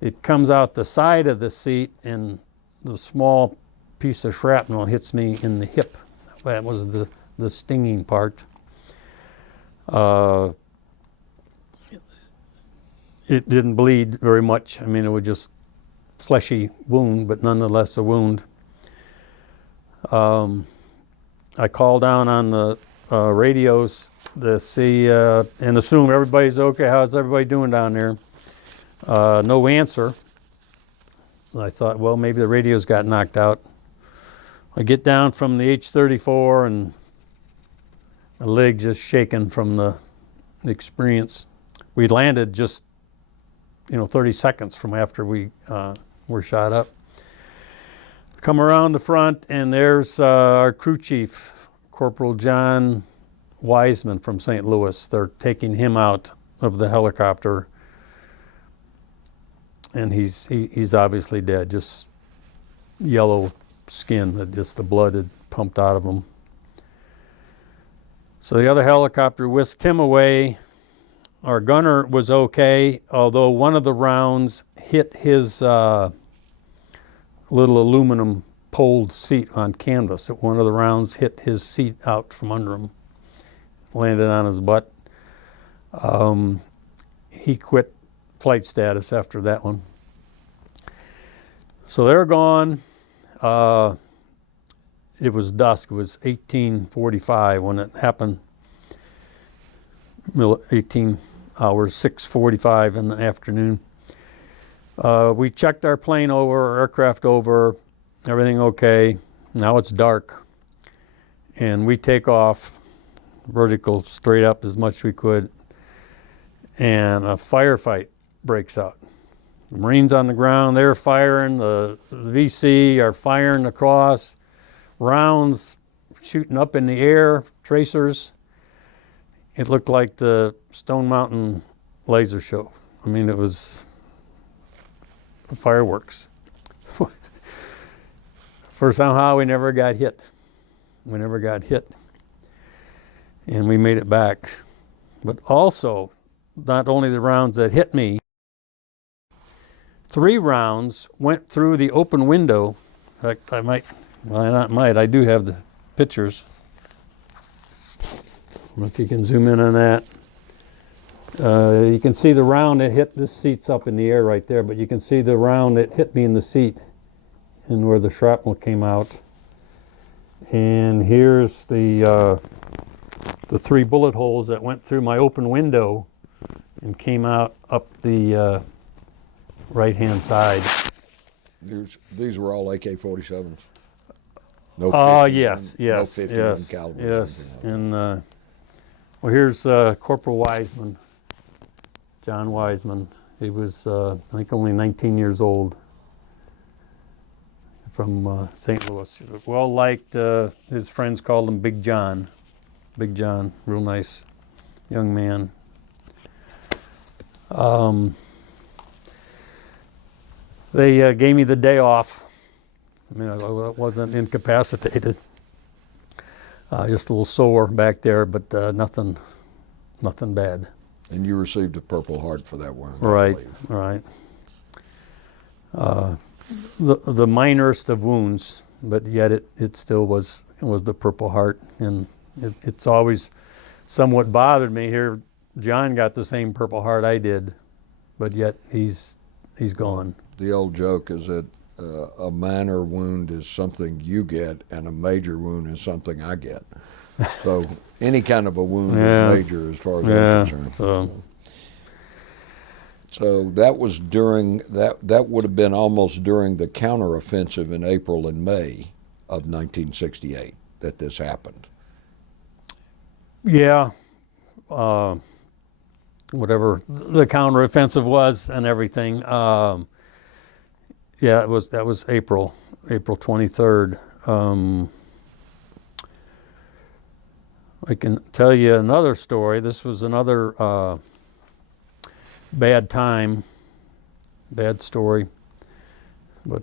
It comes out the side of the seat, and the small piece of shrapnel hits me in the hip. That was the stinging part. It didn't bleed very much. It was just fleshy wound, but nonetheless a wound. I call down on the radios to see and assume everybody's okay. How's everybody doing down there? No answer. I thought, well, maybe the radios got knocked out. I get down from the H-34 and my leg just shaking from the experience. We landed just 30 seconds from after we were shot up. Come around the front, and there's our crew chief, Corporal John Wiseman from St. Louis. They're taking him out of the helicopter, and he's obviously dead. Just yellow skin, that just the blood had pumped out of him. So the other helicopter whisked him away. Our gunner was okay, although one of the rounds hit his little aluminum poled seat on canvas. One of the rounds hit his seat out from under him, landed on his butt. he quit flight status after that one. So they're gone. It was dusk. It was 1845 when it happened. 18 hours, 6:45 in the afternoon. We checked our plane over, our aircraft over, everything okay. Now it's dark. And we take off vertical straight up as much as we could. And a firefight breaks out. The Marines on the ground, they're firing. The VC are firing across. Rounds shooting up in the air, tracers. It looked like the Stone Mountain laser show. I mean, it was fireworks. For somehow we never got hit. We never got hit. And we made it back. But also, not only the rounds that hit me, 3 rounds went through the open window. In fact, I do have the pictures. I don't know if you can zoom in on that. You can see the round that hit, this seat's up in the air right there, but you can see the round that hit me in the seat and where the shrapnel came out. And here's the 3 bullet holes that went through my open window and came out up the right-hand side. These were all AK-47s? No 51, yes, no 51 caliber. yes. Like And well, here's Corporal Wiseman, John Wiseman. He was, I think, only 19 years old, from St. Louis. Well liked. His friends called him Big John. Big John, real nice young man. They gave me the day off. I mean, I wasn't incapacitated. Just a little sore back there, but nothing bad. And you received a Purple Heart for that one. Right, right. The minorest of wounds, but yet it still was the Purple Heart, and it's always somewhat bothered me here. John got the same Purple Heart I did, but yet he's gone. The old joke is that a minor wound is something you get, and a major wound is something I get. So any kind of a wound is major as far as I'm concerned. So that was during that would have been almost during the counteroffensive in April and May of 1968 that this happened. Yeah. Whatever the counteroffensive was and everything. Yeah, that was April 23rd. I can tell you another story. This was another bad time, bad story, but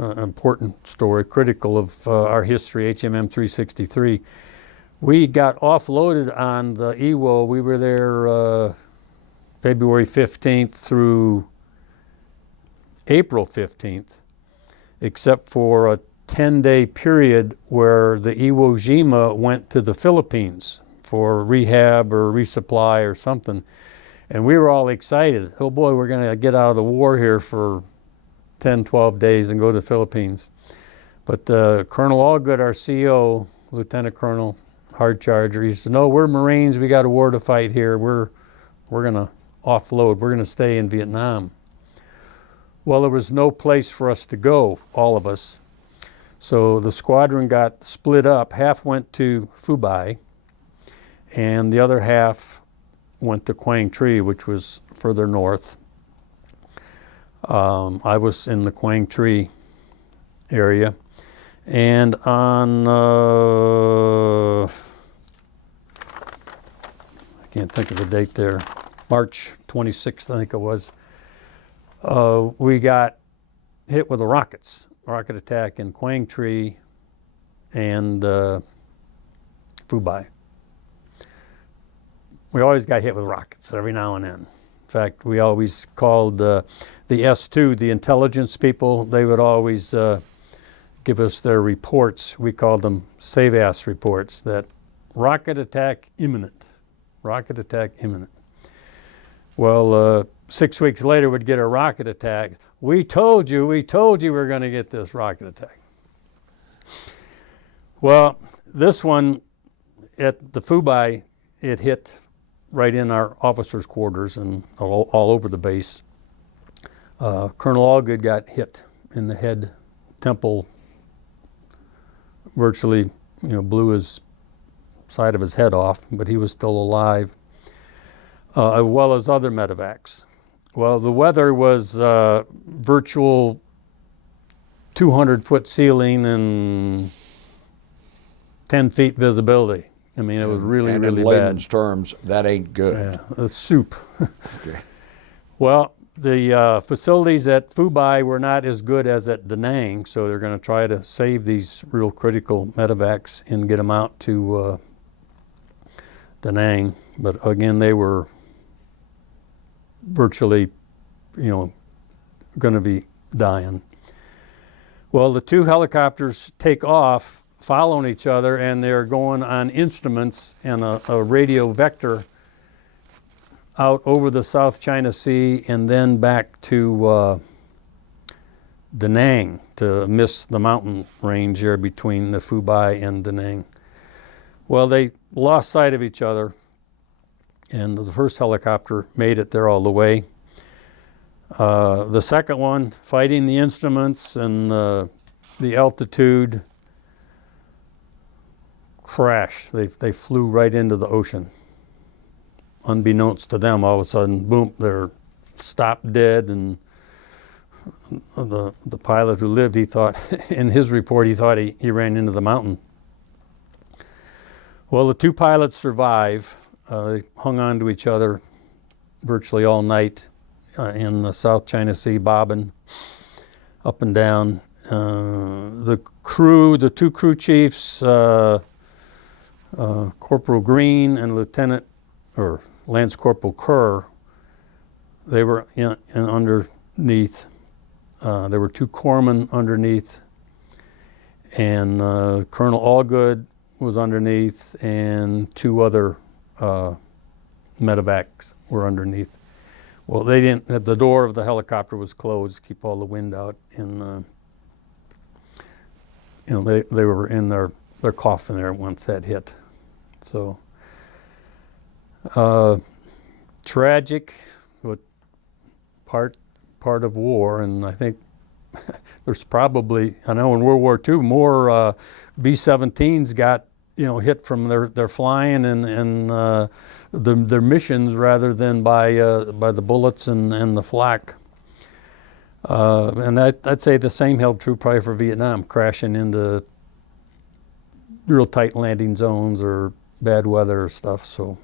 important story, critical of our history, HMM 363. We got offloaded on the EWO. We were there February 15th through April 15th, except for a 10-day period where the Iwo Jima went to the Philippines for rehab or resupply or something. And we were all excited. Oh boy, we're going to get out of the war here for 10, 12 days and go to the Philippines. But Colonel Allgood, our CO, Lieutenant Colonel, hard charger, he said, no, we're Marines, we got a war to fight here. We're going to offload. We're going to stay in Vietnam. Well, there was no place for us to go, all of us. So the squadron got split up. Half went to Phu Bai, and the other half went to Quang Tri, which was further north. I was in the Quang Tri area. And on, I can't think of the date there, March 26th, I think it was, we got hit with the rocket attack in Quang Tri and Phu Bai. We always got hit with rockets every now and then. In fact, we always called the S2, the intelligence people, they would always give us their reports. We called them SAVAS reports, that rocket attack imminent. Rocket attack imminent. Well, 6 weeks later, we'd get a rocket attack. We told you we were going to get this rocket attack. Well, this one at the Phu Bai, it hit right in our officers' quarters and all over the base. Colonel Allgood got hit in the head, temple, virtually, blew his side of his head off, but he was still alive, as well as other medevacs. Well, the weather was virtual 200-foot ceiling and 10 feet visibility. I mean, it was really, and really in bad. layman's terms, that ain't good. Yeah, it's soup. Okay. Well, the facilities at Phu Bai were not as good as at Da Nang, so they're going to try to save these real critical medevacs and get them out to Da Nang. But again, they were virtually, going to be dying. Well, the two helicopters take off, following each other, and they're going on instruments and a radio vector out over the South China Sea and then back to Da Nang to miss the mountain range there between the Phu Bai and Da Nang. Well, they lost sight of each other, and the first helicopter made it there all the way. The second one, fighting the instruments and the altitude, crashed. They flew right into the ocean. Unbeknownst to them, all of a sudden, boom, they're stopped dead. And the pilot who lived, he thought, in his report, he thought he ran into the mountain. Well, the two pilots survive. They hung on to each other virtually all night in the South China Sea, bobbing up and down. The crew, the two crew chiefs, Corporal Green and Lance Corporal Kerr, they were in underneath. There were two corpsmen underneath, and Colonel Allgood was underneath, and two other medevacs were underneath. Well, they didn't. The door of the helicopter was closed to keep all the wind out, and they were in their coffin there once that hit. So tragic, but part of war, and I think there's probably, I know in World War II, more B-17s got hit from their flying and their missions rather than by the bullets and the flak. And I'd say the same held true probably for Vietnam, crashing into real tight landing zones or bad weather or stuff. So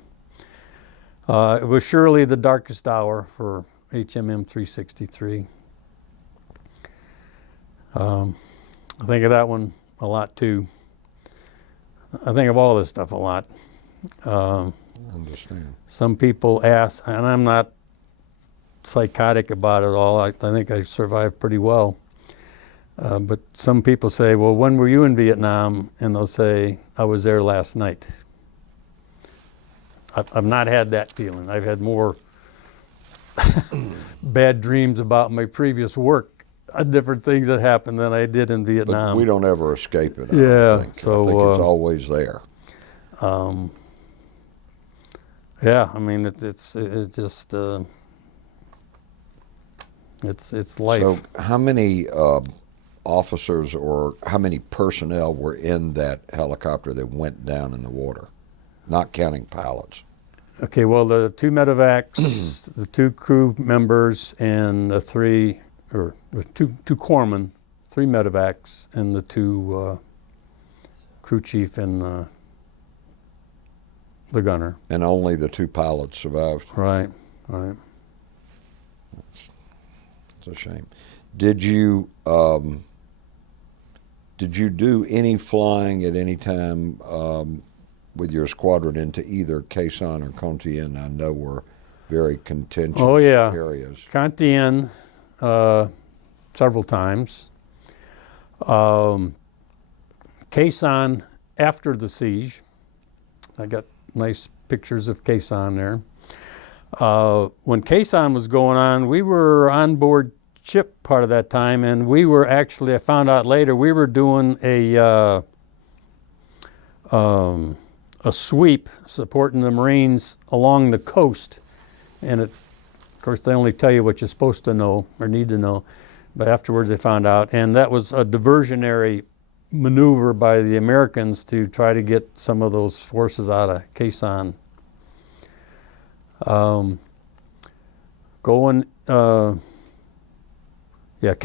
it was surely the darkest hour for HMM 363. I think of that one a lot too. I think of all this stuff a lot. I understand. Some people ask, and I'm not psychotic about it all. I think I survived pretty well. But some people say, well, when were you in Vietnam? And they'll say, I was there last night. I've not had that feeling. I've had more bad dreams about my previous work, different things that happened than I did in Vietnam. But we don't ever escape it, I Yeah, don't think. so, I think it's always there. Yeah, I mean, it's just, it's life. So how many officers or how many personnel were in that helicopter that went down in the water, not counting pilots? Okay, well, the two medevacs, the two crew members, and the two corpsmen, three medevacs, and the two crew chief and the gunner. And only the two pilots survived? Right. It's a shame. Did you do any flying at any time with your squadron into either Khe Sanh or Con Tien? I know were very contentious areas. Con Tien, several times. Khe Sanh after the siege. I got nice pictures of Khe Sanh there. When Khe Sanh was going on, we were on board ship part of that time, and we were actually, I found out later, we were doing a sweep supporting the Marines along the coast. And of course, they only tell you what you're supposed to know or need to know, but afterwards they found out. And that was a diversionary maneuver by the Americans to try to get some of those forces out of Khe Sanh. Khe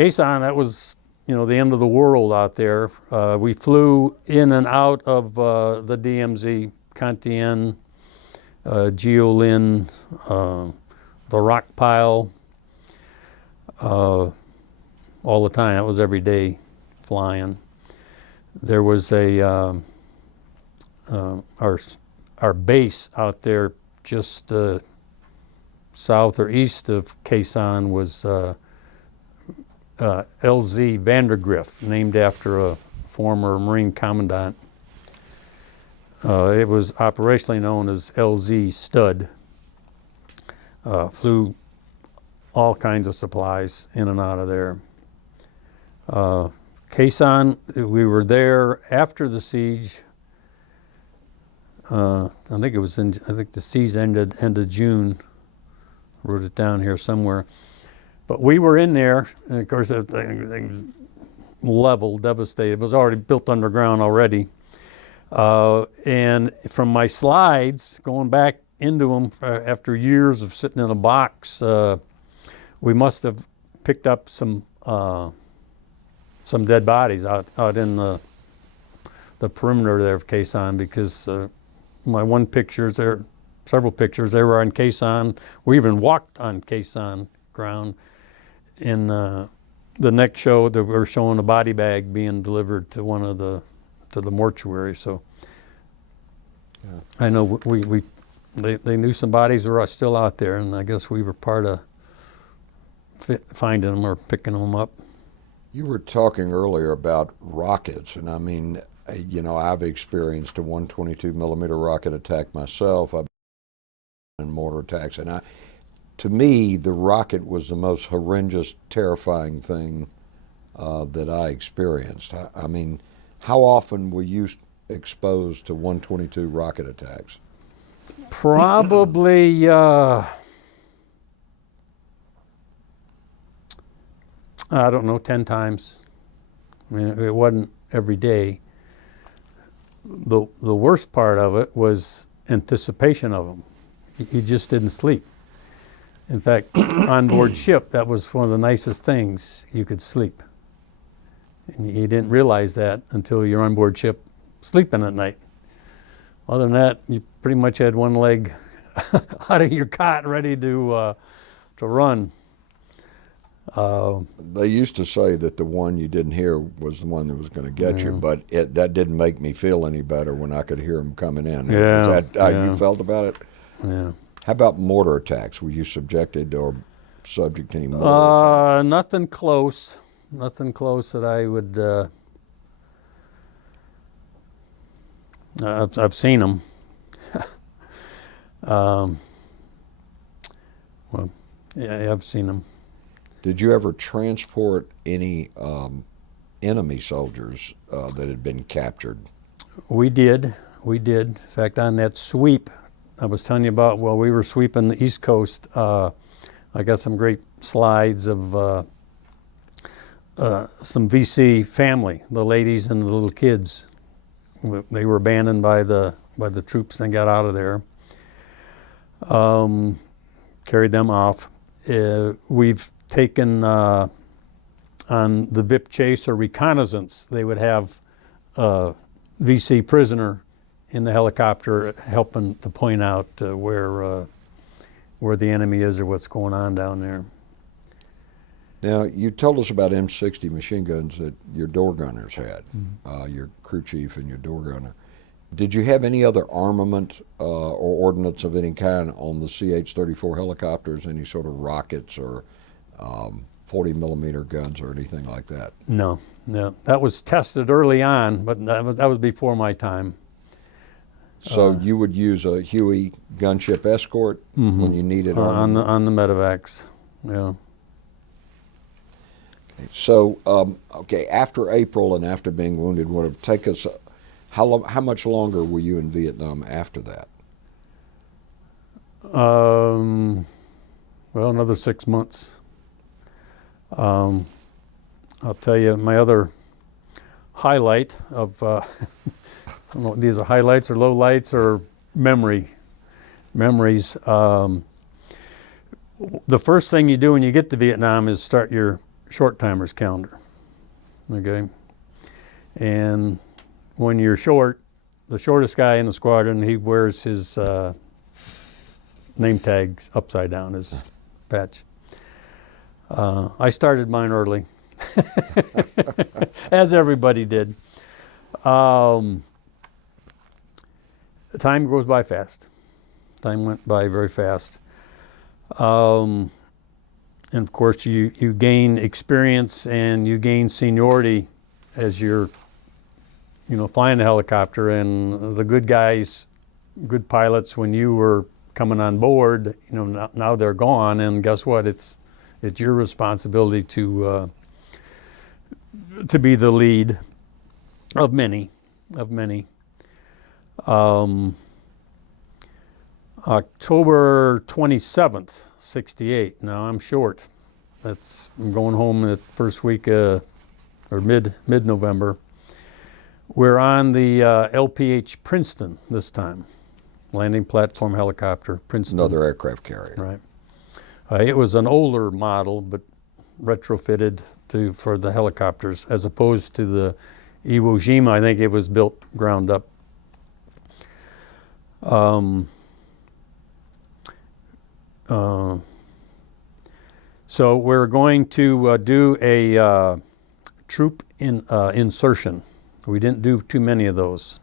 Sanh, that was, the end of the world out there. We flew in and out of the DMZ, Cantien, Jiolin, the rock pile, all the time. That was every day flying. There was our base out there just south or east of Khe Sanh was LZ Vandergrift, named after a former Marine commandant. It was operationally known as LZ Stud. Flew all kinds of supplies in and out of there. Khe Sanh, we were there after the siege. I think the siege ended end of June. Wrote it down here somewhere. But we were in there, and of course everything's level, devastated. It was already built underground already. And from my slides, going back into them after years of sitting in a box, we must have picked up some dead bodies out in the perimeter there of Khe Sanh, because my one pictures there, several pictures, they were on Khe Sanh. We even walked on Khe Sanh ground. In the next show, they were showing a body bag being delivered to the mortuary. So yeah. I know they knew some bodies were still out there, and I guess we were part of finding them or picking them up. You were talking earlier about rockets, and I mean, I've experienced a 122 millimeter rocket attack myself. I've been in mortar attacks, and to me, the rocket was the most horrendous, terrifying thing that I experienced. I mean, how often were you exposed to 122 rocket attacks? Probably, I don't know, 10 times. I mean, it wasn't every day. The worst part of it was anticipation of them. You just didn't sleep. In fact, on board ship, that was one of the nicest things. You could sleep. And you didn't realize that until you're on board ship sleeping at night. Other than that, you pretty much had one leg out of your cot ready to run. They used to say that the one you didn't hear was the one that was going to get you, but that didn't make me feel any better when I could hear them coming in. Yeah, Is that how you felt about it? Yeah. How about mortar attacks? Were you subjected or subject to any mortar attacks? Nothing close. Nothing close that I would. I've seen them. Well, yeah, I've seen them. Did you ever transport any enemy soldiers that had been captured? We did. In fact, on that sweep I was telling you about, while we were sweeping the East Coast, I got some great slides of some VC family, the ladies and the little kids. They were abandoned by the troops and got out of there. Carried them off. We've taken on the VIP chase or reconnaissance, they would have a VC prisoner in the helicopter helping to point out where the enemy is or what's going on down there. Now, you told us about M60 machine guns that your door gunners had, your crew chief and your door gunner. Did you have any other armament or ordnance of any kind on the CH-34 helicopters, any sort of rockets or 40 millimeter guns or anything like that? No. That was tested early on, but that was before my time. So you would use a Huey gunship escort when you needed on the Medevacs. Yeah. So, okay, after April and after being wounded, would it take us, how much longer were you in Vietnam after that? Well, another 6 months. I'll tell you my other highlight of, I don't know if these are highlights or lowlights or memories. The first thing you do when you get to Vietnam is start your short timers calendar. Okay. And when you're short, the shortest guy in the squadron, he wears his name tags upside down, his patch. I started mine early, as everybody did. The time goes by fast. Time went by very fast. And of course, you gain experience and you gain seniority as you're, flying a helicopter. And the good guys, good pilots, when you were coming on board, now they're gone. And guess what? It's your responsibility to be the lead of many. October 27th, 68. Now I'm short. I'm going home the first week or mid-November. We're on the LPH Princeton this time, landing platform helicopter, Princeton. Another aircraft carrier. Right. It was an older model, but retrofitted for the helicopters, as opposed to the Iwo Jima. I think it was built ground up. So we're going to do a troop insertion. We didn't do too many of those.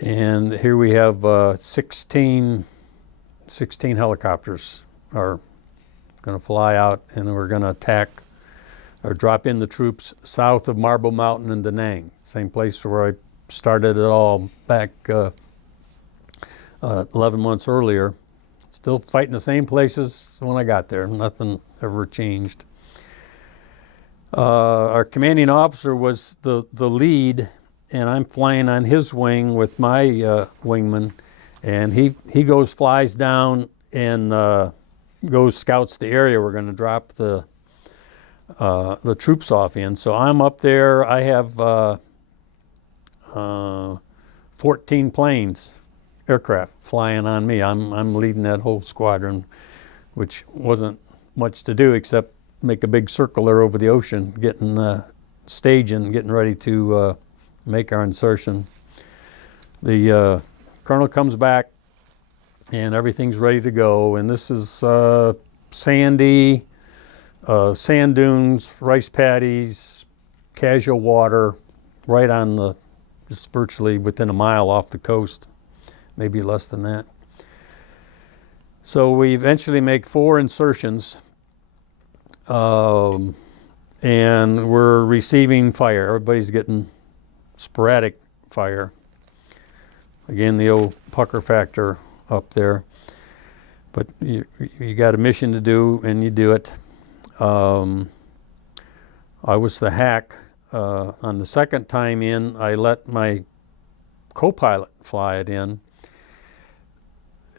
And here we have 16 helicopters are going to fly out, and we're going to attack or drop in the troops south of Marble Mountain in Da Nang, same place where I started it all back 11 months earlier. Still fighting the same places when I got there. Nothing ever changed. Our commanding officer was the lead, and I'm flying on his wing with my wingman, and he flies down and scouts the area we're going to drop the troops off in. So I'm up there. I have 14 planes, aircraft flying on me. I'm leading that whole squadron, which wasn't much to do except make a big circle there over the ocean, getting staging, getting ready to make our insertion. The colonel comes back and everything's ready to go, and this is sandy, sand dunes, rice paddies, casual water, right on just virtually within a mile off the coast, maybe less than that. So we eventually make 4 insertions, and we're receiving fire. Everybody's getting sporadic fire. Again, the old pucker factor up there. But you got a mission to do, and you do it. I was the hack. On the second time in, I let my co-pilot fly it in,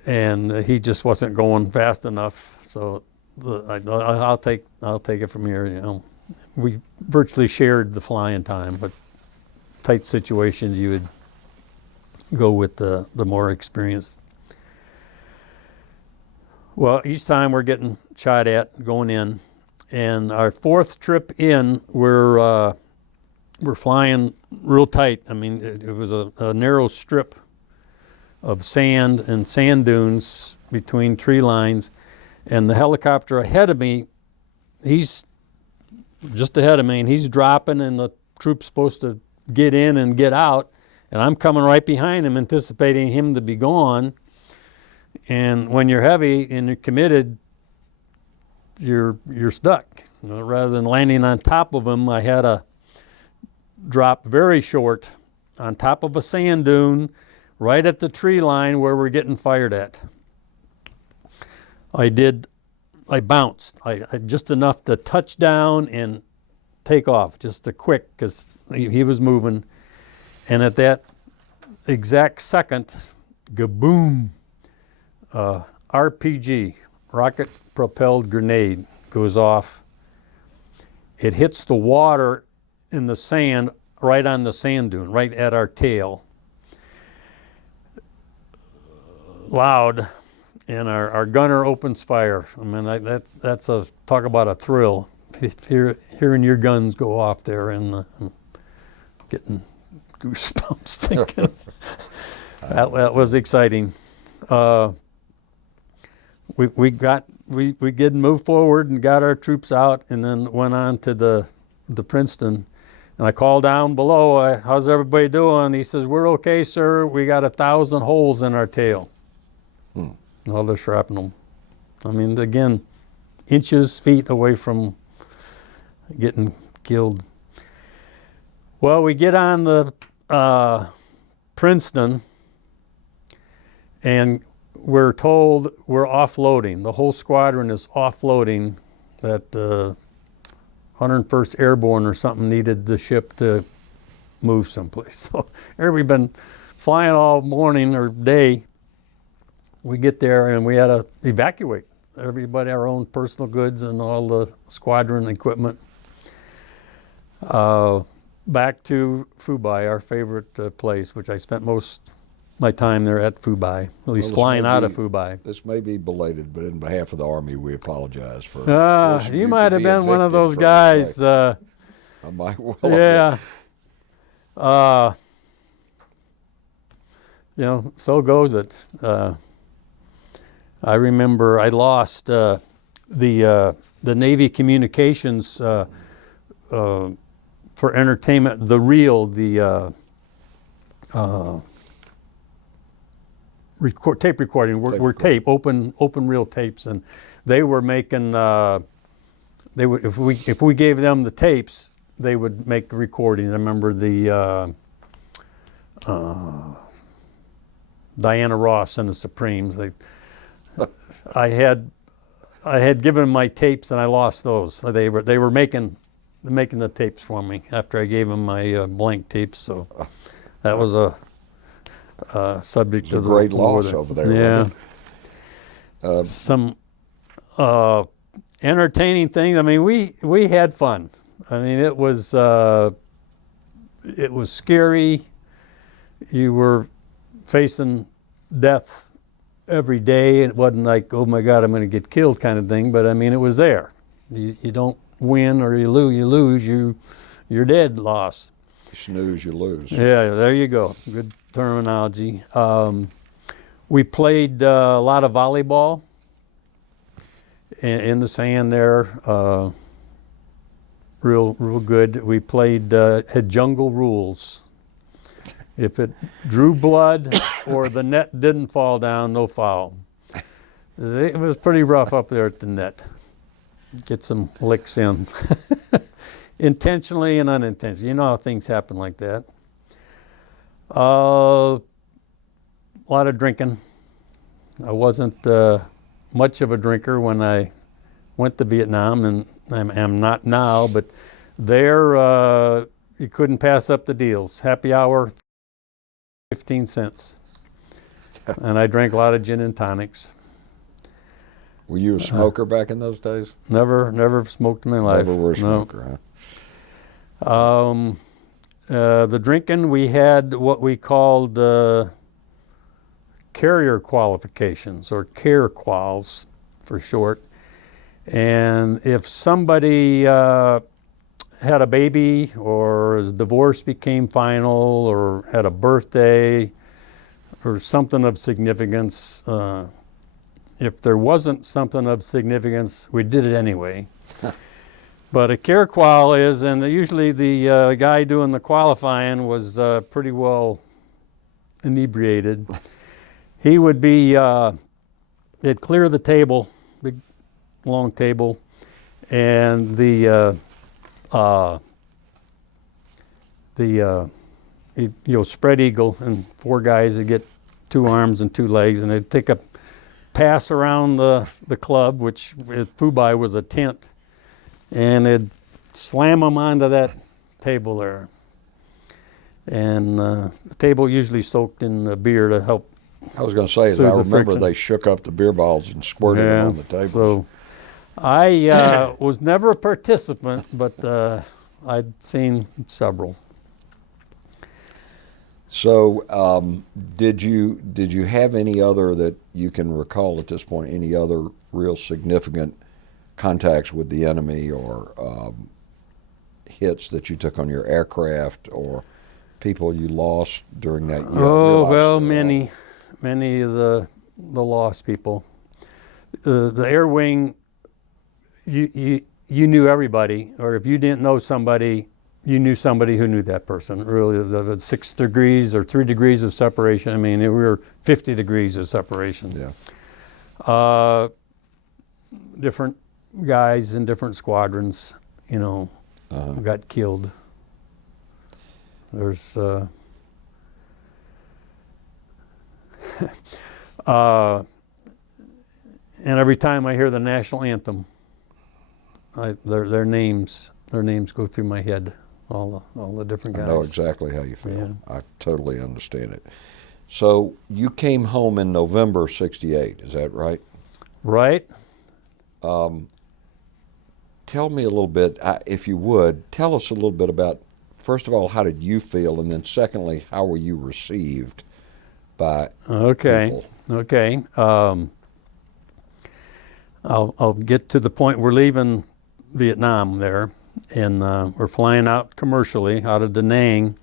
and he just wasn't going fast enough. So I'll take it from here. We virtually shared the flying time, but tight situations you would go with the more experienced. Well, each time we're getting shot at going in, and our 4th trip in, we're flying real tight. I mean, it was a narrow strip of sand and sand dunes between tree lines, and the helicopter ahead of me, he's just ahead of me, and he's dropping, and the troop's supposed to get in and get out, and I'm coming right behind him, anticipating him to be gone. And when you're heavy and you're committed, you're stuck. Rather than landing on top of him, I had to drop very short on top of a sand dune right at the tree line where we're getting fired at. I bounced. I just enough to touch down and take off, just a quick, because he was moving. And at that exact second, gaboom, RPG, rocket propelled grenade, goes off. It hits the water in the sand, right on the sand dune, right at our tail. Loud, and our gunner opens fire. I mean, that's a talk about a thrill. Hearing your guns go off there and getting goosebumps thinking. that was exciting. We did move forward and got our troops out, and then went on to the Princeton. And I called down below, how's everybody doing? He says, we're okay, sir. We got 1,000 holes in our tail. All the shrapnel. I mean, again, inches, feet away from getting killed. Well, we get on the Princeton, and we're told we're offloading. The whole squadron is offloading. That 101st Airborne or something needed the ship to move someplace. So we've been flying all morning or day. We get there and we had to evacuate everybody, our own personal goods and all the squadron equipment. Back to Phu Bai, our favorite place, which I spent most my time there at Phu Bai, at least flying out of Phu Bai. This may be belated, but in behalf of the Army, we apologize for. You might have been one of those guys. I might well. Yeah. So goes it. I remember I lost the Navy communications for entertainment. The reel, tape recording. We're tape, open reel tapes, and they were making. They would, if we gave them the tapes, they would make a recording. I remember the Diana Ross and the Supremes. I had given them my tapes and I lost those. They were making the tapes for me after I gave them my blank tapes. So that was a subject of the great loss over there. Yeah. Some entertaining things. I mean, we had fun. I mean, it was scary. You were facing death every day. It wasn't like, oh my God, I'm going to get killed kind of thing. But I mean, it was there. You don't win or you lose. You're dead, lost. You snooze, you lose. Yeah, there you go. Good terminology. We played a lot of volleyball in the sand there. Real good. We played, had jungle rules. If it drew blood or the net didn't fall down, no foul. It was pretty rough up there at the net. Get some licks in. Intentionally and unintentionally. You know how things happen like that. A lot of drinking. I wasn't much of a drinker when I went to Vietnam, and I'm not now, but there you couldn't pass up the deals. Happy hour, 15 cents. And I drank a lot of gin and tonics. Were you a smoker back in those days? Never smoked in my life. Never were a smoker, huh? The drinking, we had what we called carrier qualifications, or care quals for short. And if somebody had a baby, or his divorce became final, or had a birthday, or something of significance, if there wasn't something of significance, we did it anyway. But a care qual is, and usually the guy doing the qualifying was pretty well inebriated. He would be, they'd clear the table, big long table, and the spread eagle, and 4 guys would get 2 arms and 2 legs, and they'd take a pass around the club, which at Phu Bai was a tent, and they'd slam them onto that table there. And the table usually soaked in beer to help. I was going to say, soothe I the remember friction. they shook up the beer bottles and squirted them on the tables. So I was never a participant, but I'd seen several. So, did you have any other that you can recall at this point? Any other real significant contacts with the enemy, or hits that you took on your aircraft, or people you lost during that year? Oh well, many of the lost people. The air wing, you knew everybody, or if you didn't know somebody, you knew somebody who knew that person. Really, the 6 degrees or 3 degrees of separation. I mean, we were 50 degrees of separation. Yeah. Different guys in different squadrons, got killed. There's and every time I hear the national anthem, their names go through my head. All the different guys. I know exactly how you feel. Yeah. I totally understand it. So you came home in November '68, is that right? Right. Tell me a little bit, if you would, tell us a little bit about, first of all, how did you feel, and then secondly, how were you received by people? Okay. I'll get to the point. We're leaving Vietnam there, and we're flying out commercially out of Da Nang.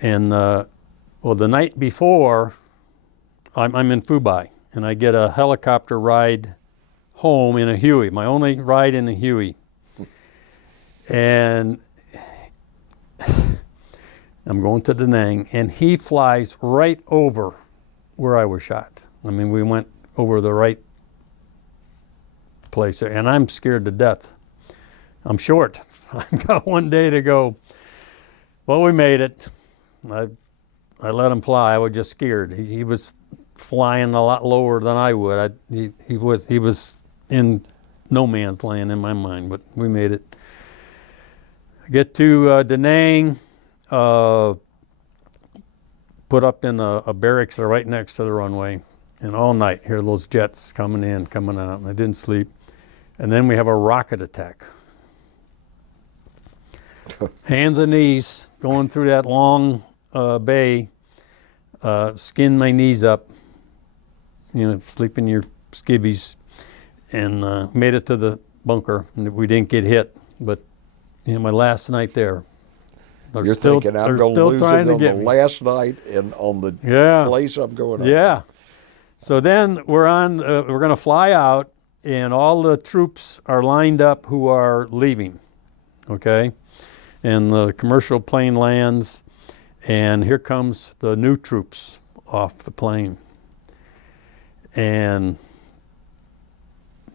And the night before, I'm in Phu Bai, and I get a helicopter ride home in a Huey, my only ride in a Huey. And I'm going to Da Nang, and he flies right over where I was shot. I mean, we went over the right place there, and I'm scared to death. I'm short. I've got 1 day to go. Well, we made it. I let him fly. I was just scared. He was flying a lot lower than I would. He was in no man's land in my mind, but we made it. Get to Da Nang, put up in a barracks right next to the runway, and all night hear those jets coming in, coming out, and I didn't sleep. And then we have a rocket attack. Hands and knees, going through that long bay, skinned my knees up, sleep in your skivvies, and made it to the bunker. And we didn't get hit, but my last night there. You're thinking, I'm going to lose it on the last night and on the place I'm going on. Yeah. So then we're going to fly out, and all the troops are lined up who are leaving, okay? And the commercial plane lands, and here comes the new troops off the plane. And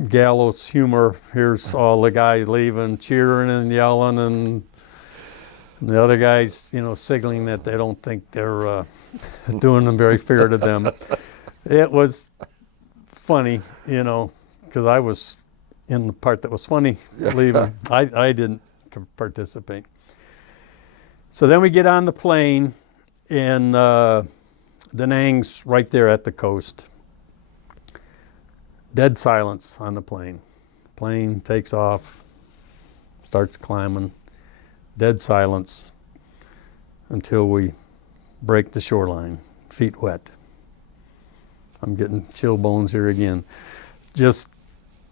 gallows humor, here's all the guys leaving, cheering and yelling, and the other guys, signaling that they don't think they're doing them very fair to them. It was funny, because I was in the part that was funny leaving. I didn't participate. So then we get on the plane, and Da Nang's right there at the coast. Dead silence on the plane. Plane takes off, starts climbing. Dead silence until we break the shoreline, feet wet. I'm getting chill bones here again. Just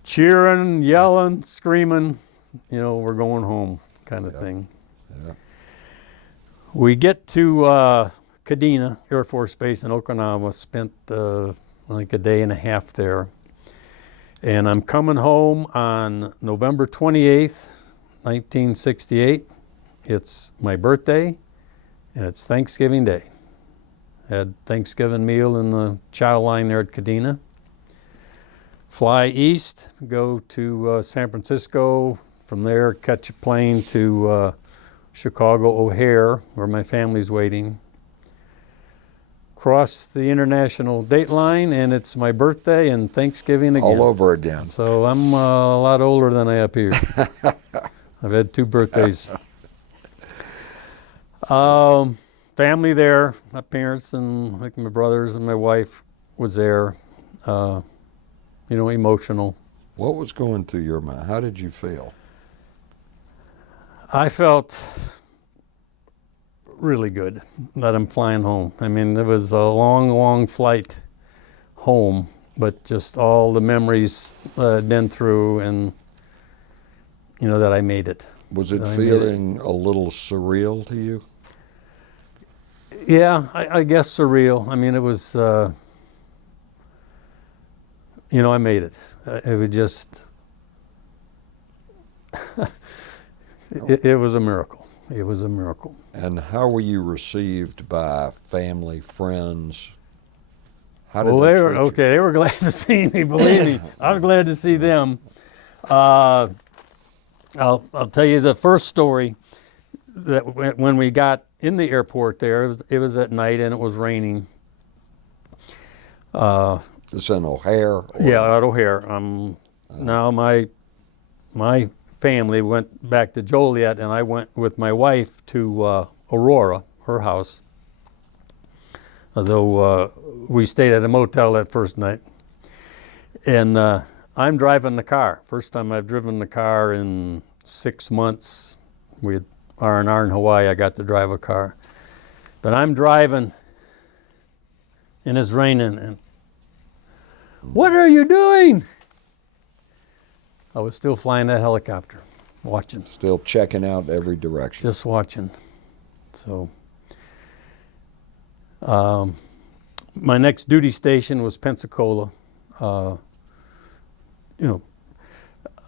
cheering, yelling, screaming, we're going home kind of thing. Yeah. We get to Kadena Air Force Base in Okinawa, spent like a day and a half there. And I'm coming home on November 28th, 1968. It's my birthday, and it's Thanksgiving Day. Had Thanksgiving meal in the chow line there at Kadena. Fly east, go to San Francisco. From there, catch a plane to Chicago O'Hare, where my family's waiting. Cross the international date line, and it's my birthday and Thanksgiving again. All over again. So I'm a lot older than I appear. I've had 2 birthdays. Family there, my parents and like my brothers and my wife was there. Emotional. What was going through your mind? How did you feel? I felt really good that I'm flying home. I mean, it was a long, long flight home, but just all the memories I'd been through, and that I made it. Was it feeling a little surreal to you? Yeah, I guess surreal. I mean, it was, I made it. It was just, it was a miracle. It was a miracle. And how were you received by family, friends? How did They they were treat you? They were glad to see me. Believe me, I was glad to see them. I'll tell you the first story. That when we got in the airport there, it was at night and it was raining. This in O'Hare? Or? Yeah, at O'Hare. Now my family went back to Joliet, and I went with my wife to Aurora, her house. Although we stayed at a motel that first night. And I'm driving the car. First time I've driven the car in 6 months. We had R&R in Hawaii. I got to drive a car. But I'm driving, and it's raining. And what are you doing? I was still flying that helicopter, watching. Still checking out every direction. Just watching. So my next duty station was Pensacola. I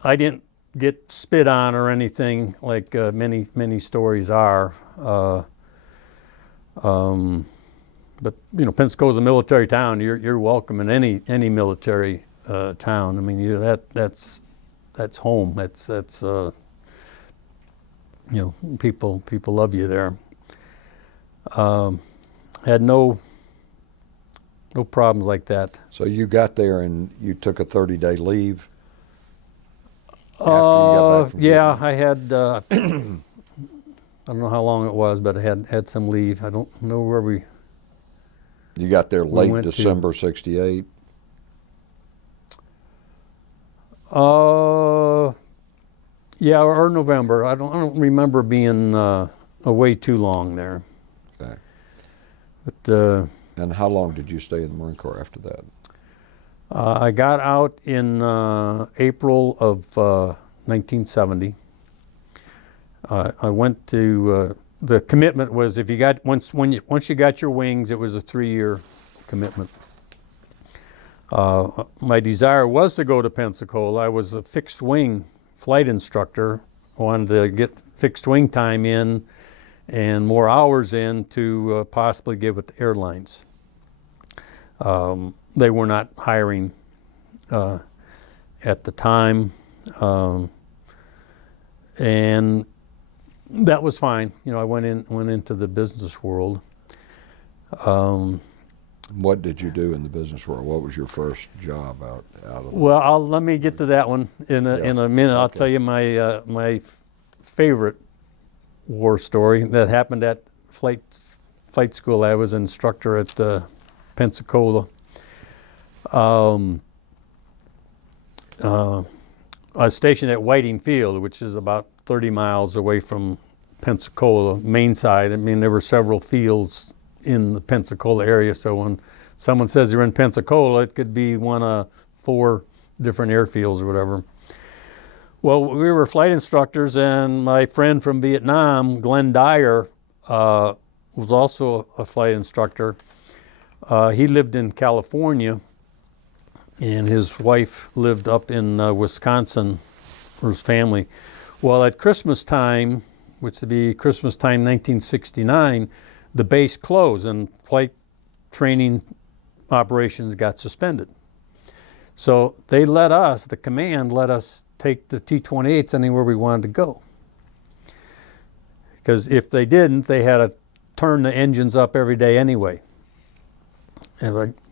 didn't get spit on or anything like many stories are. But Pensacola's a military town. You're welcome in any military town. I mean, that's home. That's people love you there. Had no problems like that. So you got there and you took a 30-day leave after you got back from Yeah, Vietnam? I had. I don't know how long it was, but I had some leave. I don't know where we. You got there late went to- December '68. Yeah, or November. I don't remember being away too long there. Okay. But And how long did you stay in the Marine Corps after that? I got out in April of 1970. I went to the commitment was if you got once you got your wings, it was a 3-year commitment. My desire was to go to Pensacola. I was a fixed wing flight instructor. I wanted to get fixed wing time in and more hours in to possibly get with the airlines. They were not hiring at the time, and that was fine. I went into the business world. What did you do in the business world? What was your first job out of the... Well, let me get to that one in a minute. I'll tell you my favorite war story that happened at flight school. I was an instructor at Pensacola. I was stationed at Whiting Field, which is about 30 miles away from Pensacola, main side. I mean, there were several fields in the Pensacola area, so when someone says you're in Pensacola, it could be one of 4 different airfields or whatever. Well, we were flight instructors, and my friend from Vietnam, Glenn Dyer, was also a flight instructor. He lived in California, and his wife lived up in Wisconsin for his family. Well, at Christmas time, which would be Christmas time 1969, the base closed and flight training operations got suspended. So they the command let us take the T-28s anywhere we wanted to go. because if they didn't, they had to turn the engines up every day anyway.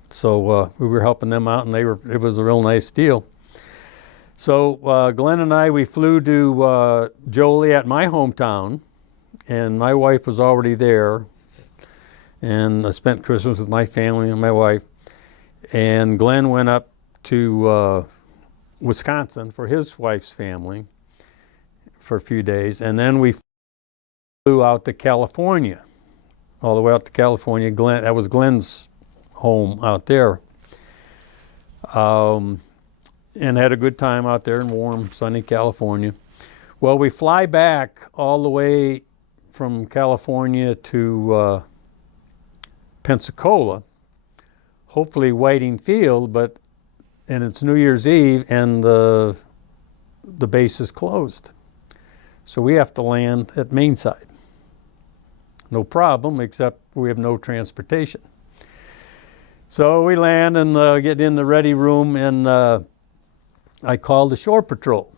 So we were helping them out, and it was a real nice deal. So Glenn and I, we flew to Joliet, my hometown, and my wife was already there. And I spent Christmas with my family and my wife. And Glenn went up to Wisconsin for his wife's family for a few days. And then we flew out to California, all the way out to California. That was Glenn's home out there. And had a good time out there in warm, sunny California. Well, we fly back all the way from California to Pensacola, hopefully Whiting Field, and it's New Year's Eve and the base is closed. So we have to land at Mainside. No problem, except we have no transportation. So we land and get in the ready room, and I call the shore patrol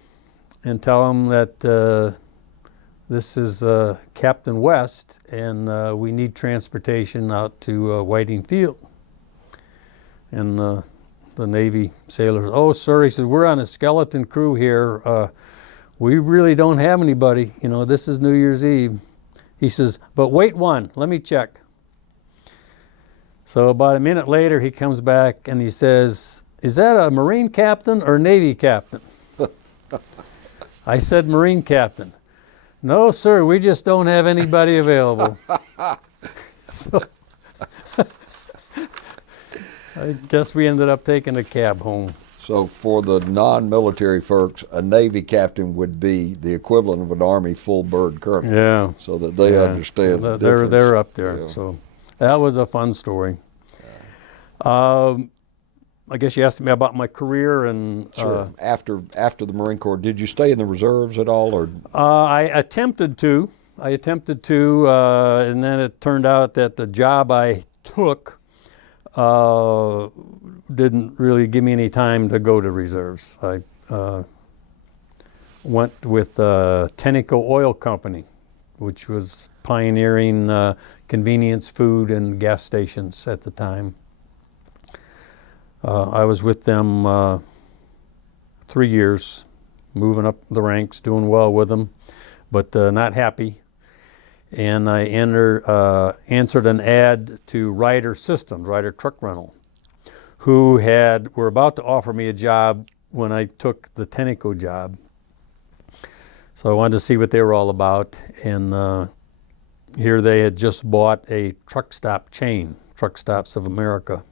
and tell them that this is Captain West, and we need transportation out to Whiting Field. And the Navy sailors, "Oh, sir," he said, "we're on a skeleton crew here. We really don't have anybody. You know, this is New Year's Eve." He says, "But wait let me check." So about a minute later, he comes back and he says, "Is that a Marine captain or Navy captain?" I said, "Marine captain." "No, sir, we just don't have anybody available." So I guess we ended up taking a cab home. So for the non-military folks, a Navy captain would be the equivalent of an Army full bird colonel. Yeah. So that they understand the difference. They're up there. Yeah. So that was a fun story. I guess you asked me about my career and Sure. After the Marine Corps, did you stay in the reserves at all, or? I attempted to, and then it turned out that the job I took didn't really give me any time to go to reserves. I went with Tenneco Oil Company, which was pioneering convenience food and gas stations at the time. I was with them 3 years, moving up the ranks, doing well with them, but not happy. And I answered an ad to Ryder Systems, Ryder Truck Rental, who were about to offer me a job when I took the Tenneco job. So I wanted to see what they were all about. And here they had just bought a truck stop chain, Truck Stops of America,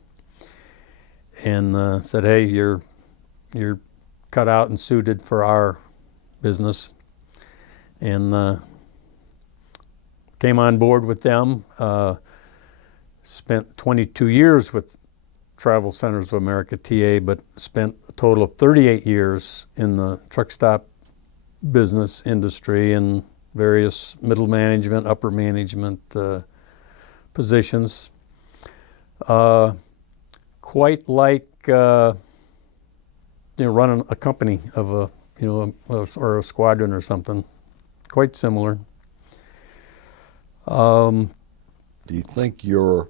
and said, "Hey, you're cut out and suited for our business." And came on board with them. Spent 22 years with Travel Centers of America, TA, but spent a total of 38 years in the truck stop business industry in various middle management, upper management positions. Quite like running a company of or a squadron or something. Quite similar. Do you think your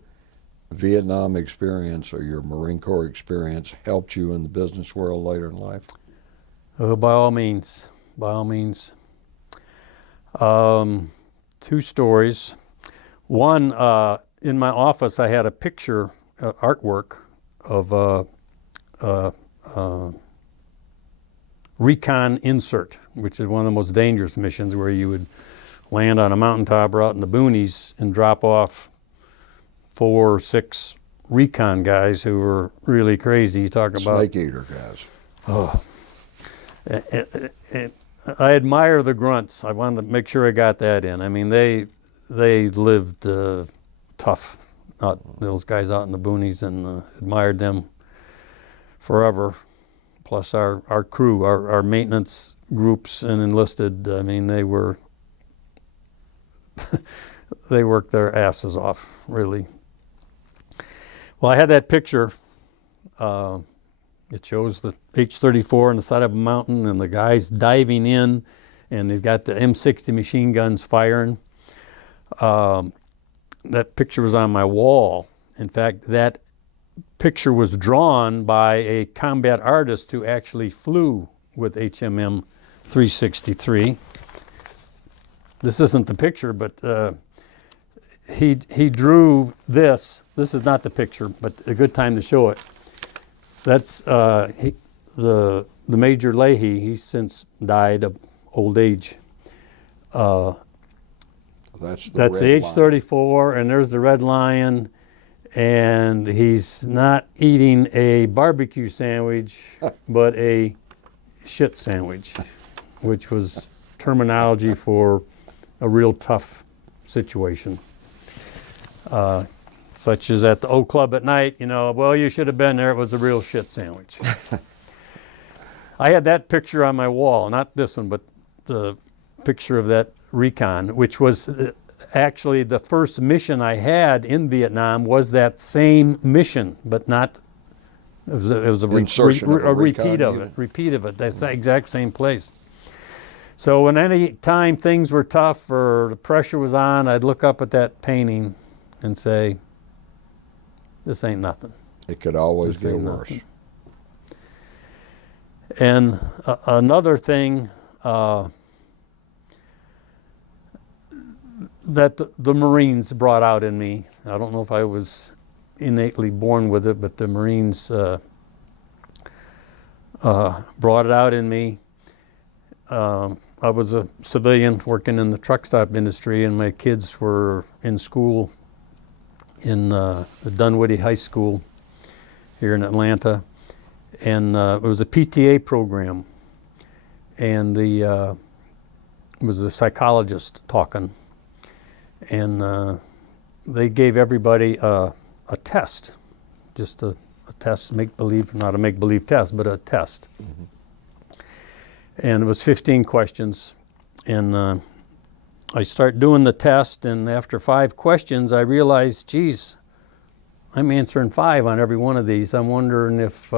Vietnam experience or your Marine Corps experience helped you in the business world later in life? By all means, by all means. Two stories. One, in my office, I had a picture, artwork of a recon insert, which is one of the most dangerous missions, where you would land on a mountaintop or out in the boonies and drop off 4 or 6 recon guys who were really crazy. You talk about snake eater guys. Oh, I admire the grunts. I wanted to make sure I got that in. I mean, they lived tough. Those guys out in the boonies, and admired them forever. Plus our crew, our maintenance groups and enlisted. I mean, they worked their asses off, really. Well, I had that picture. It shows the H-34 on the side of a mountain and the guys diving in, and they've got the M60 machine guns firing. that picture was on my wall. In fact, that picture was drawn by a combat artist who actually flew with HMM 363. This isn't the picture, but he drew this. This is not the picture, but a good time to show it. That's the Major Leahy. He's since died of old age. That's That's red age line. 34, and there's the red lion, and he's not eating a barbecue sandwich, but a shit sandwich, which was terminology for a real tough situation. Such as at the O Club at night, well, you should have been there, it was a real shit sandwich. I had that picture on my wall, not this one, but the picture of that recon, which was actually the first mission I had in Vietnam was that same mission, but not, it was a Insertion of a repeat recon of unit. it. That's the exact same place. So when any time things were tough or the pressure was on, I'd look up at that painting and say, this ain't nothing. It could always This get ain't worse. nothing. And another thing that the Marines brought out in me, I don't know if I was innately born with it, but the Marines brought it out in me. I was a civilian working in the truck stop industry, and my kids were in school in the Dunwoody High School here in Atlanta. And it was a PTA program, and it was a psychologist talking, and they gave everybody a test, just a test, make-believe, not a make-believe test, but a test. Mm-hmm. And it was 15 questions, and I start doing the test, and after 5 questions, I realized, geez, I'm answering 5 on every one of these. I'm wondering if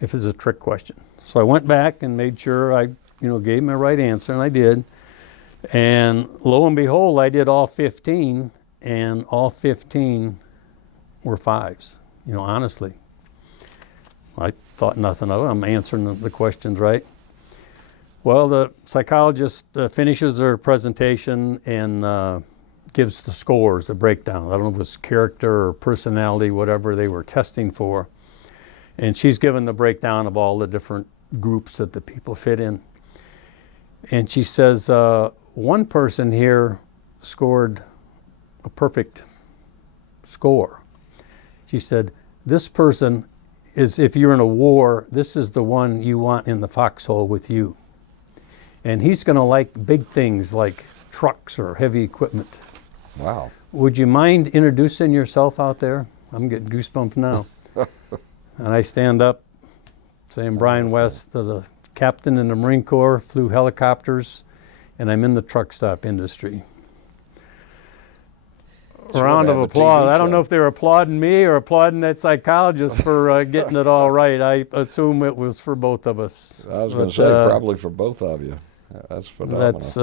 it's a trick question. So I went back and made sure I, gave my right answer, and I did. And lo and behold, I did all 15, and all 15 were 5s, honestly. I thought nothing of it. I'm answering the questions right. Well, the psychologist finishes her presentation and gives the scores, the breakdown. I don't know if it was character or personality, whatever they were testing for. And she's given the breakdown of all the different groups that the people fit in. And she says, one person here scored a perfect score. She said, this person is, if you're in a war, this is the one you want in the foxhole with you. And he's going to like big things like trucks or heavy equipment. Wow. Would you mind introducing yourself out there? I'm getting goosebumps now. And I stand up saying, Brian West, as a captain in the Marine Corps, flew helicopters, and I'm in the truck stop industry. Sort Round of a applause. TV I don't know show. if they were applauding me or applauding that psychologist for getting it all right. I assume it was for both of us. I was going But, to say probably for both of you. That's phenomenal. That's,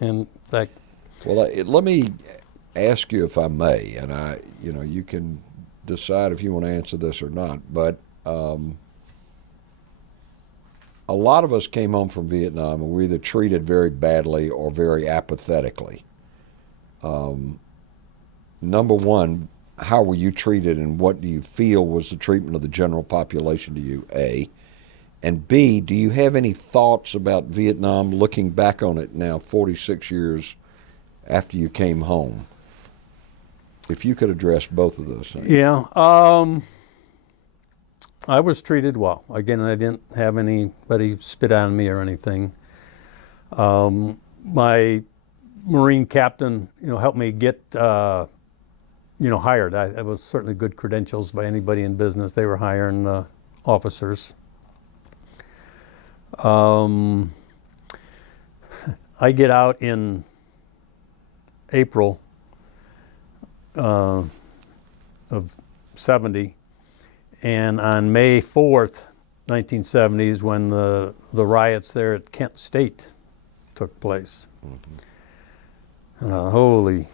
in fact, Well, let me ask you if I may, and you can decide if you want to answer this or not, but a lot of us came home from Vietnam and we were either treated very badly or very apathetically. Number one, how were you treated, and what do you feel was the treatment of the general population to you, A? And B, do you have any thoughts about Vietnam looking back on it now 46 years after you came home? If you could address both of those things. yeah. I was treated well. Again, I didn't have anybody spit on me or anything. My Marine captain, helped me get, hired. It was certainly good credentials by anybody in business. They were hiring officers. I get out in April of 70, and on May 4th, 1970 is when the riots there at Kent State took place. Holy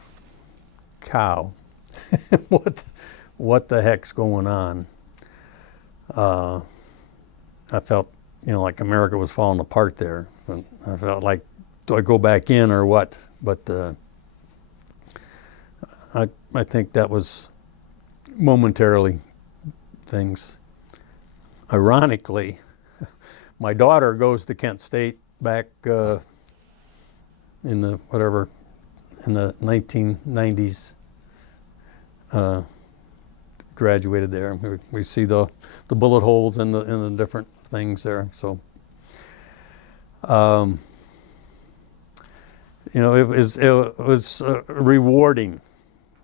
cow. What the heck's going on? I felt, like America was falling apart there. And I felt like, do I go back in or what? But I think that was momentarily things. Ironically, my daughter goes to Kent State back in the 1990s. Graduated there. We see the bullet holes in the different things there. So, it was rewarding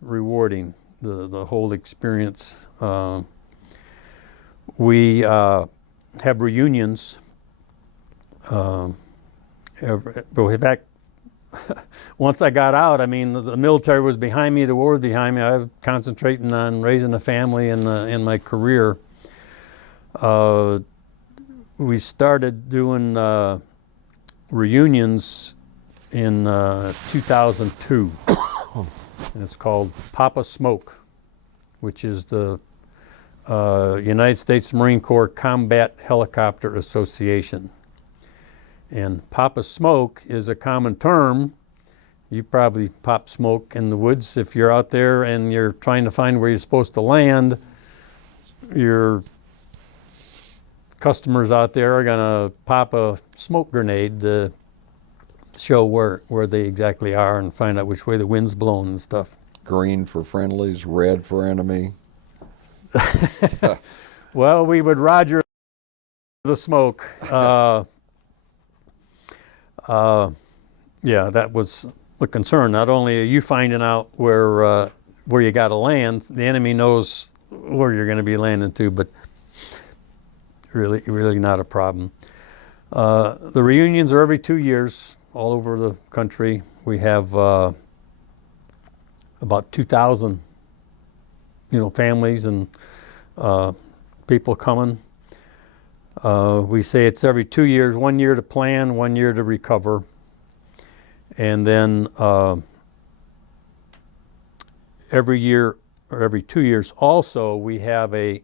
the whole experience. We have reunions. In fact, once I got out, the military was behind me, the war was behind me. I was concentrating on raising a family in my career. We started doing reunions in 2002. And it's called Papa Smoke, which is the United States Marine Corps Combat Helicopter Association. And Papa Smoke is a common term. You probably pop smoke in the woods if you're out there and you're trying to find where you're supposed to land. Your customers out there are gonna pop a smoke grenade to show where they exactly are and find out which way the wind's blowing and stuff. Green for friendlies, red for enemy. Well, we would roger the smoke. Yeah, that was a concern. Not only are you finding out where you got to land, the enemy knows where you're going to be landing to, but really not a problem. The reunions are every 2 years all over the country. We have about 2,000, families and people coming. We say it's every 2 years, 1 year to plan, 1 year to recover. And then every year or every 2 years also, we have a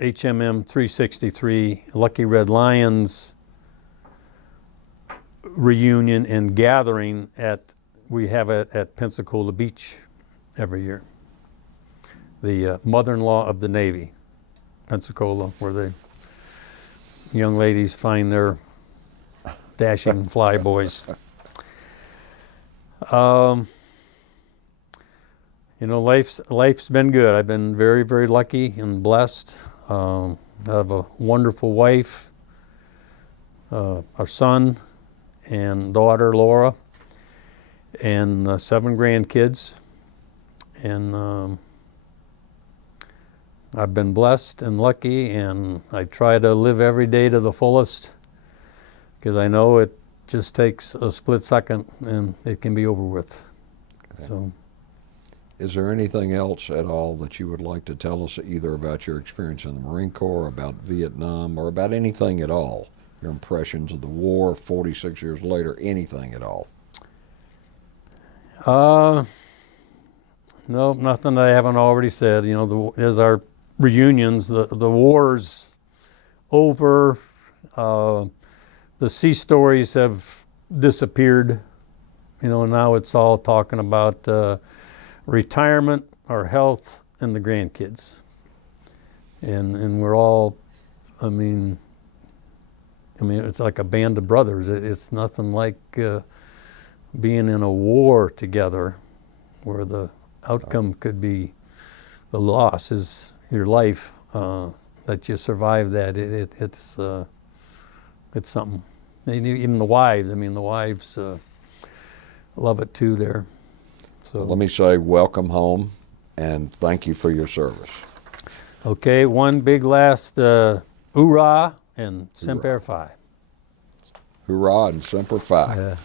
HMM 363 Lucky Red Lions reunion and gathering we have it at Pensacola Beach every year. The mother-in-law of the Navy, Pensacola, where the young ladies find their dashing fly boys. Life's been good. I've been very, very lucky and blessed. I have a wonderful wife, our son and daughter, Laura, and 7 grandkids. And I've been blessed and lucky, and I try to live every day to the fullest because I know it just takes a split second and it can be over with. Okay. So, is there anything else at all that you would like to tell us, either about your experience in the Marine Corps, about Vietnam, or about anything at all? Your impressions of the war 46 years later, anything at all? No, nothing that I haven't already said. As our reunions, the war's over. The sea stories have disappeared. Now it's all talking about retirement, our health, and the grandkids. And we're all, it's like a band of brothers. It's nothing like being in a war together where the outcome could be the loss is your life, that you survive that. It's something. And even the wives, the wives love it too there. So Let me say welcome home and thank you for your service. Okay, one big last hoorah and Semper Fi. Hurrah and Semper Fi. Yeah.